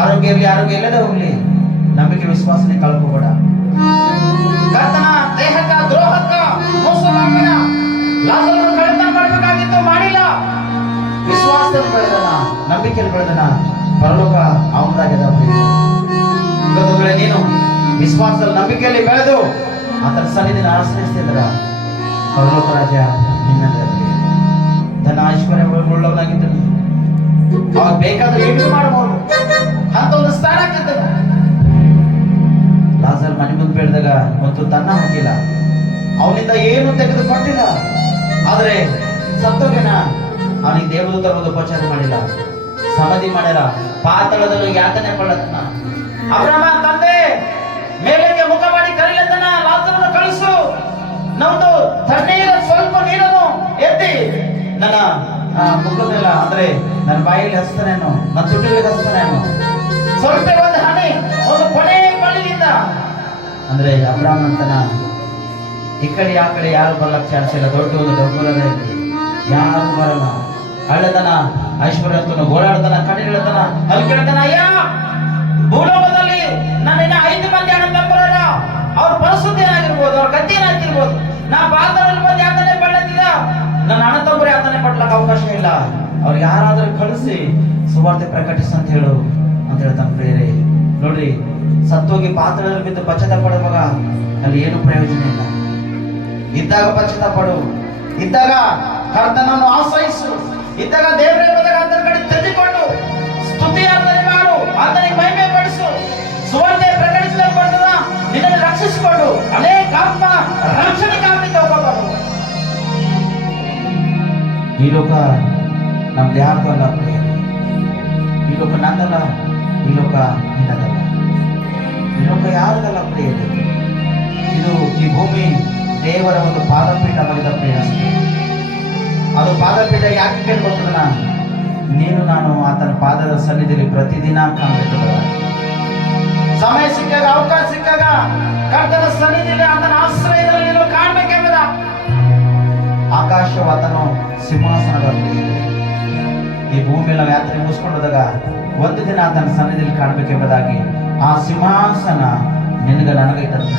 ಆರೋಗ್ಯ ಇರ್ಲಿ ಆರೋಗ್ಯ ಇಲ್ಲದೆ ಹೋಗ್ಲಿ, ನಂಬಿಕೆ ವಿಶ್ವಾಸನೆ ಕಳ್ಕೋಬೇಡ. ಕರ್ತನ ದೇಹಕ್ಕ ದ್ರೋಹಕ್ಕ ಮೋಸ ಮಾಡಿದ, ಲಾಜರನ್ನು ಕಳ್ಳತನ ಮಾಡಬೇಕಾಗಿತ್ತು, ಮಾಡಿಲ್ಲ. ವಿಶ್ವಾಸದಲ್ಲಿ ಬೆಳೆದನ, ನಂಬಿಕೆಯಲ್ಲಿ ಬೆಳೆದನ, ಪರಲೋಕ ಅವನದಾಗಿದೆ. ಇವತ್ತೊಂದರೆ ನೀನು ವಿಶ್ವಾಸದಲ್ಲಿ ನಂಬಿಕೆಯಲ್ಲಿ ಬೆಳೆದು ಆತನ ಸನ್ನಿಧಿನ ಆಶ್ರಯಿಸ್ತಿದ್ರ ಪರಲೋಕ ರಾಜ ನಿನ್ನದೇ. ಧನ ಐಶ್ವರ್ಯ ಉಳ್ಳವನಾಗಿದ್ದನು, ಅವಾಗ ಬೇಕಾದ್ರೆ ಏನು ಮಾಡಬಹುದು ಅಂತ ಒಂದು ಸ್ಥಾನ ಆಗ್ತಿದ್ದನು. ಲಾಜರ್ ಮನೆ ಮುಂದೆ ಬೆಳೆದಾಗ ಮತ್ತು ತನ್ನ ಹಾಕಿಲ್ಲ, ಅವನಿಂದ ಏನು ತೆಗೆದುಕೊಟ್ಟಿಲ್ಲ. ಆದ್ರೆ ಸತ್ತೋಗೆನ ಅವನಿಗೆ ದೇವದೂತರ ಒಂದು ಉಪಚಾರ ಮಾಡಿಲ್ಲ, ಸಮಾಧಿ ಮಾಡ್ಯಾರ, ಪಾತಾಳದಲ್ಲಿ ಯಾತನೆ ಪಡತನ. ಅಬ್ರಹ್ಮ ತಂದೆ ಮೇಲಕ್ಕೆ ಮುಖ ಮಾಡಿ ಕರೀಲತನ, ಲಾಜರನ್ನು ಕಳಿಸು, ನಮ್ದು ತಣ್ಣೀರ ಸ್ವಲ್ಪ ನೀರನ್ನು ಎತ್ತಿ ನನ್ನ ಮುಖದಲ್ಲ ಅಂದ್ರೆ ನನ್ನ ಬಾಯಲ್ಲಿ ಹಸ್ತಾನೇನು, ನನ್ನ ತುಟಿಗೆ ಹಸ್ತಾನೇನು, ಸ್ವಲ್ಪ ಒಂದು ಹನಿ ಒಂದು ಕೊನೆ ಬಳಿಯಿಂದ ಅಂದ್ರೆ ಅಬ್ರಾಹ್ಮಣ ಅಂತನ ಈ ಕಡೆ ಆ ಕಡೆ ಯಾರು ಬರ್ಲಕ್ ಚಾನ್ಸ್ ಇಲ್ಲ. ದೊಡ್ಡ ಒಂದು ಡಬ್ಬುಲದ ಯಾರು ಬರಲ್ಲ. ಹಳ್ಳತನ ಐಶ್ವರ್ಯತನ ಓಡಾಡ್ತಾನ, ಕಡೆ ಹೇಳ್ತಾನ, ಅಲ್ಲಿ ಕೇಳ್ತಾನ, ಅಯ್ಯ ಭೂಲೋಕದಲ್ಲಿ ನನ್ನ 5 ಮಂದಿ ಅಣ್ಣ ತಮ್ಮರಲ್ಲ, ಅವ್ರ ಪರಿಸ್ಥಿತಿ ಏನಾಗಿರ್ಬೋದು, ಅವ್ರ ಗತಿ ಏನಾಗಿರ್ಬೋದು, ನಾ ಬಾತ್ರೂಮ್ ಬಂದು ಯಾತನೆ ಪಡ್ಲತ್ತಿದ, ನನ್ನ ಅಣ್ಣ ತಮ್ಮರು ಯಾತನೆ ಪಡ್ಲಕ್ಕ ಅವಕಾಶ ಇಲ್ಲ, ಅವ್ರಿಗೆ ಯಾರಾದ್ರೂ ಕಳಿಸಿ ಸುವಾರ್ತೆ ಪ್ರಕಟಿಸ ಅಂತ ಹೇಳು ಅಂತ ಹೇಳ್ತಾನೆ ಪ್ರೇರೆ. ನೋಡ್ರಿ, ಸತ್ತೋಗಿ ಪಾತ್ರದಲ್ಲಿ ಬಿದ್ದು ಪಶ್ಚಾತ್ತಾಪ ಪಡುವಾಗ ಅಲ್ಲಿ ಏನು ಪ್ರಯೋಜನ ಇಲ್ಲ. ಇದ್ದಾಗ ಪಶ್ಚಾತ್ತಾಪ ಪಡು, ಇದ್ದಾಗ ಕರ್ತನನ್ನು ಆಶ್ರಯಿಸು, ಇದ್ದಾಗ ದೇವರ ಆತನ ಕಡೆ ತೆಗೆದುಕೊಂಡು ಸ್ತುತಿಯಾರ್ಪಣೆ ಮಾಡು, ಆತನಿಗೆ ಮಹಿಮೆ ಪಡಿಸು, ಸುವಾರ್ತೆ ಪ್ರಕಟಿಸಲ್ಪಡ್ತದ, ನಿನ್ನನ್ನು ರಕ್ಷಿಸಿಕೊಂಡು ಅನೇಕ ಆತ್ಮ ರಕ್ಷಣೆಗಾಗಿ ತಗೋಬಾರು. ಈ ಲೋಕ ನಮ್ದು ಯಾರ್ದು ಅಲ್ಲ ಪ್ರಿಯರೇ, ಈ ಲೋಕ ನಂದಲ್ಲ, ಈ ಲೋಕ ನಿನ್ನದಲ್ಲ, ಈ ಲೋಕ ಯಾರದಲ್ಲ ಪ್ರಿಯರೇ. ಇದು ಈ ಭೂಮಿ ದೇವರ ಒಂದು ಪಾದಪೀಠ ಮಾಡಿದ ಪ್ರಿಯ. ಅದು ಪಾದಪೀಠ ಯಾಕೆ ಕೇಳ್ಕೊಳ್ತದನ, ನೀನು ನಾನು ಆತನ ಪಾದದ ಸನ್ನಿಧಿಯಲ್ಲಿ ಪ್ರತಿದಿನ ಕಾಣಬೇಕಲ್ಲ. ಸಮಯ ಸಿಕ್ಕಾಗ, ಅವಕಾಶ ಸಿಕ್ಕಾಗ ಕರ್ತನ ಸನ್ನಿಧಿಯಲ್ಲಿ ಆತನ ಆಶ್ರಯದಲ್ಲಿ ನೀನು ಕಾಣಬೇಕೆಂಬುದ. ಆಕಾಶವು ಆತನು ಸಿಂಹಾಸನದಲ್ಲಿ, ಈ ಭೂಮಿಯಲ್ಲಿ ನಾವು ಯಾತ್ರೆ ಮುಗಿಸ್ಕೊಂಡೋದಾಗ ಒಂದು ದಿನ ಆತನ ಸನ್ನಿಧಿಯಲ್ಲಿ ಕಾಣಬೇಕೆಂಬುದಾಗಿ ಆ ಸಿಂಹಾಸನ ನಿನಗ ನನಗೆ ಇಟ್ಟಂತ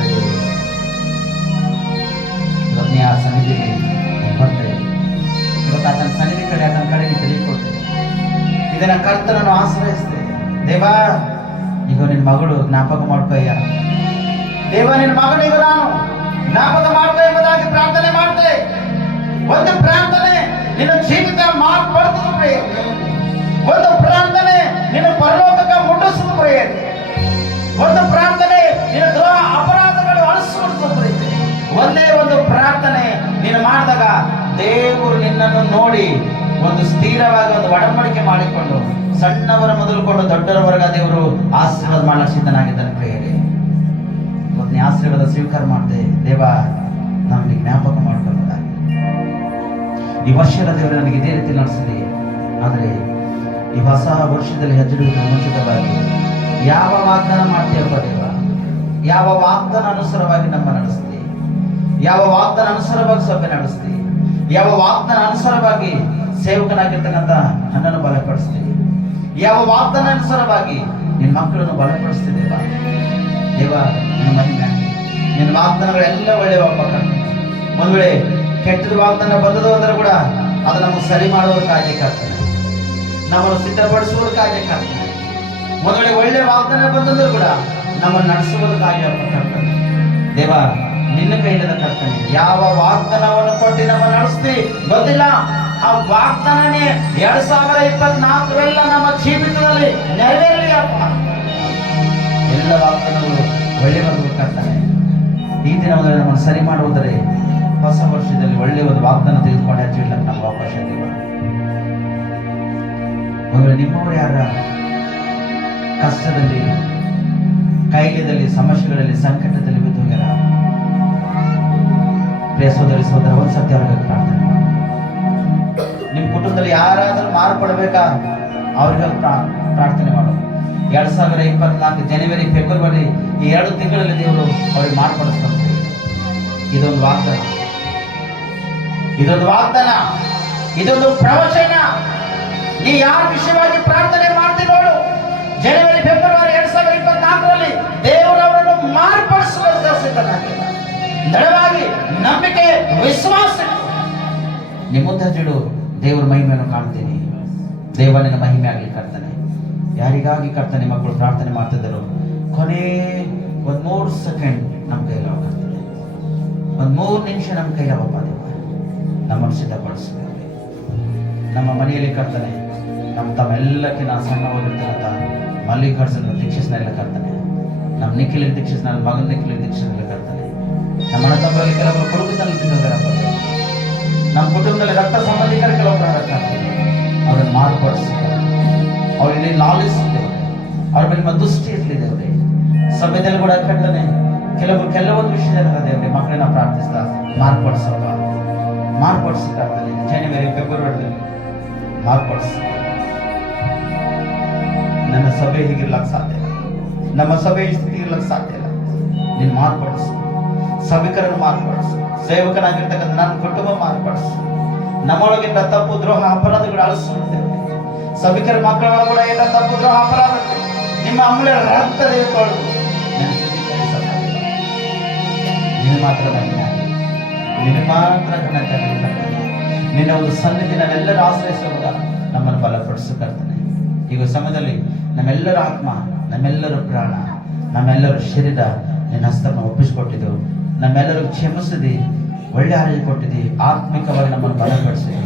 ಇವತ್ತು ಆ ಸನ್ನಿಧಿಯಲ್ಲಿ ಬರ್ತೇವೆ. ಇವತ್ತು ಆತನ ಸನ್ನಿಧಿ ಕಡೆ ಆತನ ಕಡೆಗೆ ತಿಳಿಕೊಡ್ತೇವೆ. ಇದನ್ನ ಕರ್ತನನ್ನು ಆಶ್ರಯಿಸ್ತೇವೆ. ದೇವಾ, ಈಗ ನಿನ್ನ ಮಗಳು ಜ್ಞಾಪಕ ಮಾಡ್ಕೊಯ್ಯ, ದೇವ ನಿನ್ನ ಮಗನಿಗೂ ನಾನು ಜ್ಞಾಪಕ ಮಾಡ್ಕೊ ಎಂಬುದಾಗಿ ಪ್ರಾರ್ಥನೆ ಮಾಡ್ತೇವೆ. ಒಂದು ಪ್ರಾರ್ಥನೆ ನಿನ್ನ ಜೀವಿತ ಮಾರ್ಪಡ್ತದೆ ಪ್ರಿಯರೇ, ಒಂದು ಪ್ರಾರ್ಥನೆ ನಿನ್ನ ಪರಲೋಕಕ್ಕೆ ಮುಟ್ಟಿಸುವುದು ಪ್ರಿಯರೇ, ಒಂದು ಪ್ರಾರ್ಥನೆ ನಿನ್ನ ದ್ರೋಹ ಅಪರಾಧಗಳು ಅಳಿಸಿಬಿಡ್ತದೆ ಪ್ರಿಯರೇ. ಒಂದೇ ಒಂದು ಪ್ರಾರ್ಥನೆ ನೀನು ಮಾಡಿದಾಗ ದೇವರು ನಿನ್ನನ್ನು ನೋಡಿ ಒಂದು ಸ್ಥಿರವಾಗಿ ಒಂದು ಒಡಂಬಡಿಕೆ ಮಾಡಿಕೊಂಡು ಸಣ್ಣವರ ಮೊದಲುಕೊಂಡು ದೊಡ್ಡರವರೆಗ ದೇವರು ಆಶೀರ್ವಾದ ಮಾಡಲು ಸಿದ್ಧನಾಗಿದ್ದಾನೆ ಪ್ರಿಯರೇ. ಇವತ್ತು ನೀ ಆಶೀರ್ವಾದ ಸ್ವೀಕಾರ ಮಾಡಿದೆ ದೇವ, ನಮಗೆ ಜ್ಞಾಪಕ ಮಾಡ್ಕೊಳ್ಳ. ಈ ವರ್ಷದ ದೇವರು ನನಗೆ ಇದೇ ರೀತಿ ನಡೆಸಿದೆ. ಆದರೆ ಈ ಹೊಸ ವರ್ಷದಲ್ಲಿ ಹೆಜ್ಜೆಡುವುದರ ಮುಂಚಿತವಾಗಿ ಯಾವ ವಾಗ್ದಾನ ಮಾಡ್ತೀಯಪ್ಪ ದೇವ, ಯಾವ ವಾಗ್ದಾನ ಅನುಸಾರವಾಗಿ ನಮ್ಮ ನಡೆಸ್ತಿ, ಯಾವ ವಾಗ್ದಾನ ಅನುಸಾರವಾಗಿ ಸಭೆ ನಡೆಸ್ತಿ, ಯಾವ ವಾಗ್ದಾನ ಅನುಸಾರವಾಗಿ ಸೇವಕನಾಗಿರ್ತಕ್ಕಂಥ ನನ್ನನ್ನು ಬಲಪಡಿಸ್ತೀವಿ, ಯಾವ ವಾಗ್ದಾನ ಅನುಸಾರವಾಗಿ ನಿನ್ನ ಮಕ್ಕಳನ್ನು ಬಲಪಡಿಸ್ತಿದ್ದೇವ ದೇವ. ನಿನ್ನ ಮಹಿಮೆ, ನಿನ್ನ ವಾಗ್ದಾನಗಳೆಲ್ಲ ಒಳ್ಳೆಯವಪ್ಪ. ಒಂದ್ ವೇಳೆ ಕೆಟ್ಟದ ವಾಗ್ದಾನ ಬಂದದು ಅಂದ್ರೆ ಕೂಡ ಅದು ನಮಗೆ ಸರಿ ಮಾಡುವುದಕ್ಕಾಗಿ ಕಾಡ್ತಾನೆ, ನಮ್ಮನ್ನು ಸಿದ್ಧಪಡಿಸುವುದಕ್ಕಾಗಿ ಕಾಡ್ತಾನೆ. ಒಂದ್ ವೇಳೆ ಒಳ್ಳೆ ವಾಗ್ದಾನ ಬಂದಂದ್ರೂ ಕೂಡ ನಮ್ಮನ್ನು ನಡೆಸುವುದಕ್ಕಾಗಿ ಕಾಡ್ತಾನೆ. ದೇವ, ನಿನ್ನ ಕೈಲಿಂದ ಕರ್ತಾನೆ. ಯಾವ ವಾಗ್ದಾನವನ್ನು ಕೊಟ್ಟು ನಮ್ಮ ನಡೆಸ್ತಿ ಗೊತ್ತಿಲ್ಲ, ಆ ವಾಗ್ದಾನನೇ 2024 ನಮ್ಮ ಜೀವಿತದಲ್ಲಿ ನೆರವೇರಲಿ ಅಪ್ಪ. ಎಲ್ಲ ವಾಗ್ದಾನಗಳು ಒಳ್ಳೆ ಬರ್ಬೇಕಾಗ್ತಾನೆ. ಈ ದಿನ ನಮ್ಮನ್ನು ಸರಿ ಮಾಡುವುದರೆ ಹೊಸ ವರ್ಷದಲ್ಲಿ ಒಳ್ಳೆಯ ಒಂದು ವಾಗ್ದಾನ ತೆಗೆದುಕೊಂಡು ಹೆಜ್ಜೆಡ್ಲಕ್ಕೆ ನಮ್ಗೆ ಅವಕಾಶ ದೇವ. ಒಂದು ನಿಮ್ಮವರು ಯಾರ ಕಷ್ಟದಲ್ಲಿ, ಕಾಯಿಲೆಯಲ್ಲಿ, ಸಮಸ್ಯೆಗಳಲ್ಲಿ, ಸಂಕಟದಲ್ಲಿ ಬಿದ್ದು ಹೋಗ್ಯಾರ, ಪ್ರಿಯ ಸೋದರಿ ಸೋದರ, ಒಂದು ಸತ್ಯ ಅವ್ರಿಗೆ ಪ್ರಾರ್ಥನೆ ಮಾಡಿ. ನಿಮ್ಮ ಕುಟುಂಬದಲ್ಲಿ ಯಾರಾದರೂ ಮಾರ್ಪಡಬೇಕಾ ಅವ್ರಿಗೆ ಪ್ರಾರ್ಥನೆ ಮಾಡು. 2024 ಜನವರಿ, ಫೆಬ್ರವರಿ ಈ 2 ತಿಂಗಳಲ್ಲಿ ದೇವರು ಅವ್ರಿಗೆ ಮಾರ್ಪಡಿಸ್ತಾರೆ. ಇದೊಂದು ವಾಗ್ದಾನ, ಇದೊಂದು ವಾಗ್ದಾನ, ಇದೊಂದು ಪ್ರವಚನ. ನೀ ಯಾರ ವಿಷಯವಾಗಿ ಪ್ರಾರ್ಥನೆ ಮಾಡ್ತಿ ನೋಡು, ಜನವರಿ ಫೆಬ್ರವರಿ 2024 ದೇವರು ಅವರನ್ನು ಮಾರ್ಪಡಿಸುವ ಸಿದ್ಧನಾಗಿಲ್ಲ. ದೃಢವಾಗಿ ನಂಬಿಕೆ, ವಿಶ್ವಾಸ ನಿಮ್ಮುದ್ದ ಜಿಡು ದೇವರ ಮಹಿಮೆಯನ್ನು ಕಾಣ್ತೀನಿ. ದೇವನಿನ ಮಹಿಮೆ ಆಗಲಿ ಕರ್ತಾನೆ. ಯಾರಿಗಾಗಿ ಕರ್ತಾನೆ ಮಕ್ಕಳು ಪ್ರಾರ್ಥನೆ ಮಾಡ್ತಿದ್ದರು, ಕೊನೆ 3 ಸೆಕೆಂಡ್ ನಮ್ಮ ಕೈಯಲ್ಲಿ ಕರ್ತಾನೆ, 3 ನಿಮಿಷ ನಮ್ಮ ಕೈಲಿ ಅವಪ್ಪ ದೇವ ನಮ್ಮನ್ನು ಸಿದ್ಧಪಡಿಸಬೇಕು. ನಮ್ಮ ಮನೆಯಲ್ಲಿ ಕರ್ತಾನೆ, ನಮ್ಮ ತಮ್ಮೆಲ್ಲಕ್ಕೆ ನಾನು ಸಣ್ಣವಾಗಿರ್ತಕ್ಕಂಥ ಮಲ್ಲಿಕಾರ್ಜುನ ದೀಕ್ಷಿಸ್ನೆಲ್ಲ ಕರ್ತಾನೆ, ನಮ್ಮ ನಿಖಿಲಿಗೆ ದೀಕ್ಷಿಸ್, ನನ್ನ ಮಗನ ನಿಖಿಲಿಗೆ ದೀಕ್ಷಿಸ್ನೆಲ್ಲ ಕರ್ತಾನೆ. ನಮ್ಮ ಅಣ್ಣ ತಮ್ಮಲ್ಲಿ ಕೆಲವರು ಕುಟುಂಬದಲ್ಲಿ ತಿನ್ನೋದರಪ್ಪ, ನಮ್ಮ ಕುಟುಂಬದಲ್ಲಿ ರಕ್ತ ಸಂಬಂಧಿಕರ ಕೆಲವೊಬ್ಬರ ಅವರನ್ನು ಮಾರ್ಪಡಿಸಿದ್ದಾರೆ. ಅವರಲ್ಲಿ ಲಾಲಿಸಿದ್ದೇವೆ, ಅವ್ರ ಮೇಲೆ ನಿಮ್ಮ ದೃಷ್ಟಿ ಇರಲಿದೆ ಅವರೇ. ಸಭೆಯಲ್ಲಿ ಕೂಡ ಕಟ್ಟನೆ ಕೆಲವೊಂದು ವಿಷಯದಲ್ಲಿ ದೇವರೇ ಮಕ್ಕಳನ್ನ ಪ್ರಾರ್ಥಿಸ್ತಾ ಮಾರ್ಪಡಿಸೋಲ್ಲ, ಮಾರ್ಪಡಿಸಿದ್ದಾಗ್ತದೆ. January February ಮಾರ್ಪಡಿಸಿ. ನನ್ನ ಸಭೆ ಹೀಗಿರ್ಲಕ್ಕೆ ಸಾಧ್ಯ ಇಲ್ಲ, ನಮ್ಮ ಸಭೆ ಸ್ಥಿತಿ ಇರ್ಲಕ್ಕೆ ಸಾಧ್ಯ ಇಲ್ಲ. ನೀನು ಮಾರ್ಪಡಿಸು, ಸಭಿಕರನ್ನು ಮಾರ್ಪಡಿಸು, ಸೇವಕನಾಗಿರ್ತಕ್ಕಂಥ ನನ್ನ ಕುಟುಂಬ ಮಾರ್ಪಡಿಸು. ನಮ್ಮೊಳಗಿಂದ ತಪ್ಪು, ದ್ರೋಹ, ಅಪರಾಧಗಳು ಅಳಿಸುತ್ತೇವೆ. ಸಭಿಕರ ಮಕ್ಕಳ ಕೂಡ ಏನ ತಪ್ಪು, ದ್ರೋಹ, ಅಪರಾಧ ನಿಮ್ಮ ಅಮೂಲ್ಯ ರಕ್ತ ತೆಗೆದುಕೊಳ್ಳು. ನಿನ್ನ ಮಾತ್ರ ಮಹಿಮೆ, ನಿನ್ನ ಮಾತ್ರ ಘನತೆ, ನಿನ್ನ ಒಂದು ಸನ್ನಿಧಿ ನಾವೆಲ್ಲರೂ ಆಶ್ರಯಿಸುವಾಗ ನಮ್ಮನ್ನು ಬಲಪಡಿಸು ಕರ್ತನೆ. ಈಗ ಸಮಯದಲ್ಲಿ ನಮ್ಮೆಲ್ಲರ ಆತ್ಮ, ನಮ್ಮೆಲ್ಲರ ಪ್ರಾಣ, ನಮ್ಮೆಲ್ಲರ ಶರೀರ ನಿನ್ನ ಹಸ್ತವನ್ನು ಒಪ್ಪಿಸಿಕೊಟ್ಟಿದ್ದು, ನಮ್ಮೆಲ್ಲರೂ ಕ್ಷಮಿಸಿದಿ, ಒಳ್ಳೆ ಆರೋಗ್ಯ ಕೊಟ್ಟಿದ್ದಿ, ಆತ್ಮಿಕವಾಗಿ ನಮ್ಮನ್ನು ಬಲಪಡಿಸಿದಿ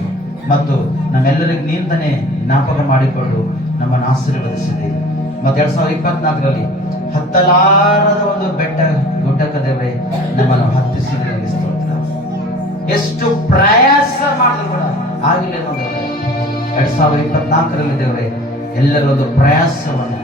ಮತ್ತು ನಮ್ಮೆಲ್ಲರಿಗೆ ನೀಂದನೆ ಜ್ಞಾಪಕ ಮಾಡಿಕೊಂಡು ನಮ್ಮನ್ನು ಆಶೀರ್ವದಿಸಿದಿ. ಮತ್ತು 2024 ಹತ್ತಲಾರದ ಒಂದು ಬೆಟ್ಟ ಗುಡ್ಡಕ್ಕ ದೇವರೇ ನಮ್ಮನ್ನು ಹತ್ತಿಸಿದ ಸ್ತೋತ್ರ. ಎಷ್ಟು ಪ್ರಯಾಸ ಮಾಡಿದ್ರು ಕೂಡ ಆಗಿಲ್ಲ ಅನ್ನೋದು 2024 ದೇವರೇ ಎಲ್ಲರ ಒಂದು ಪ್ರಯಾಸವನ್ನು,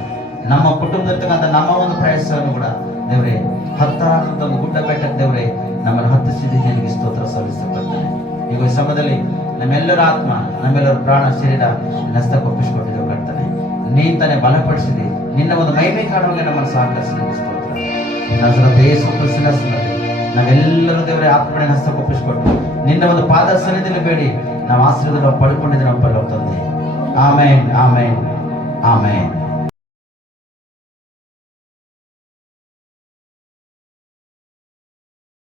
ನಮ್ಮ ಕುಟುಂಬದಲ್ಲಿರ್ತಕ್ಕಂಥ ನಮ್ಮ ಒಂದು ಪ್ರಯಾಸವನ್ನು ಕೂಡ ದೇವರೇ ಹತ್ತಾರಂತ ಒಂದು ಗುಡ್ಡ ಬೆಟ್ಟಕ್ಕೆ ದೇವರೇ ನಮ್ಮನ್ನು ಹತ್ತಿಸಿದ ನಿನಗೆ ಸ್ತೋತ್ರ ಸಲ್ಲಿಸಲ್ಪಡ್ತಾನೆ. ಈಗ ಈ ಸಮಯದಲ್ಲಿ ನಮ್ಮೆಲ್ಲರ ಆತ್ಮ, ನಮ್ಮೆಲ್ಲರ ಪ್ರಾಣ, ಶರೀರ ನಸ್ತಕ್ಕೆ ಒಪ್ಪಿಸಿಕೊಟ್ಟಿದ್ದೇವೆ ಕರ್ತಾನೆ. ನೀನ್ ತಾನೇ ಬಲಪಡಿಸಿದೆ, ನಿನ್ನ ಒಂದು ಮಹಿಮೆ ಕಾಣುವಾಗ ನಮ್ಮನ್ನು ಸಹಕರಿಸಿದ ಸ್ತೋತ್ರ. ಯೇಸು ಕ್ರಿಸ್ತನ ಹೆಸರಿನಲ್ಲಿ ನಾವೆಲ್ಲರೂ ದೇವರೇ ಆತ್ಮನೆ ಹಸ್ತಕ್ಕೆ ಒಪ್ಪಿಸಿಕೊಟ್ಟು ನಿನ್ನ ಒಂದು ಪಾದ ಸನ್ನಿಧಿಯಲ್ಲಿ ಬೇಡಿ ನಾವು ಆಶೀರ್ವಾದ ಪಡ್ಕೊಂಡಿದ್ದೆ ನಮ್ಮ ಪರಲೋಕ ತಂದೆ. ಆಮೇನ್, ಆಮೇನ್.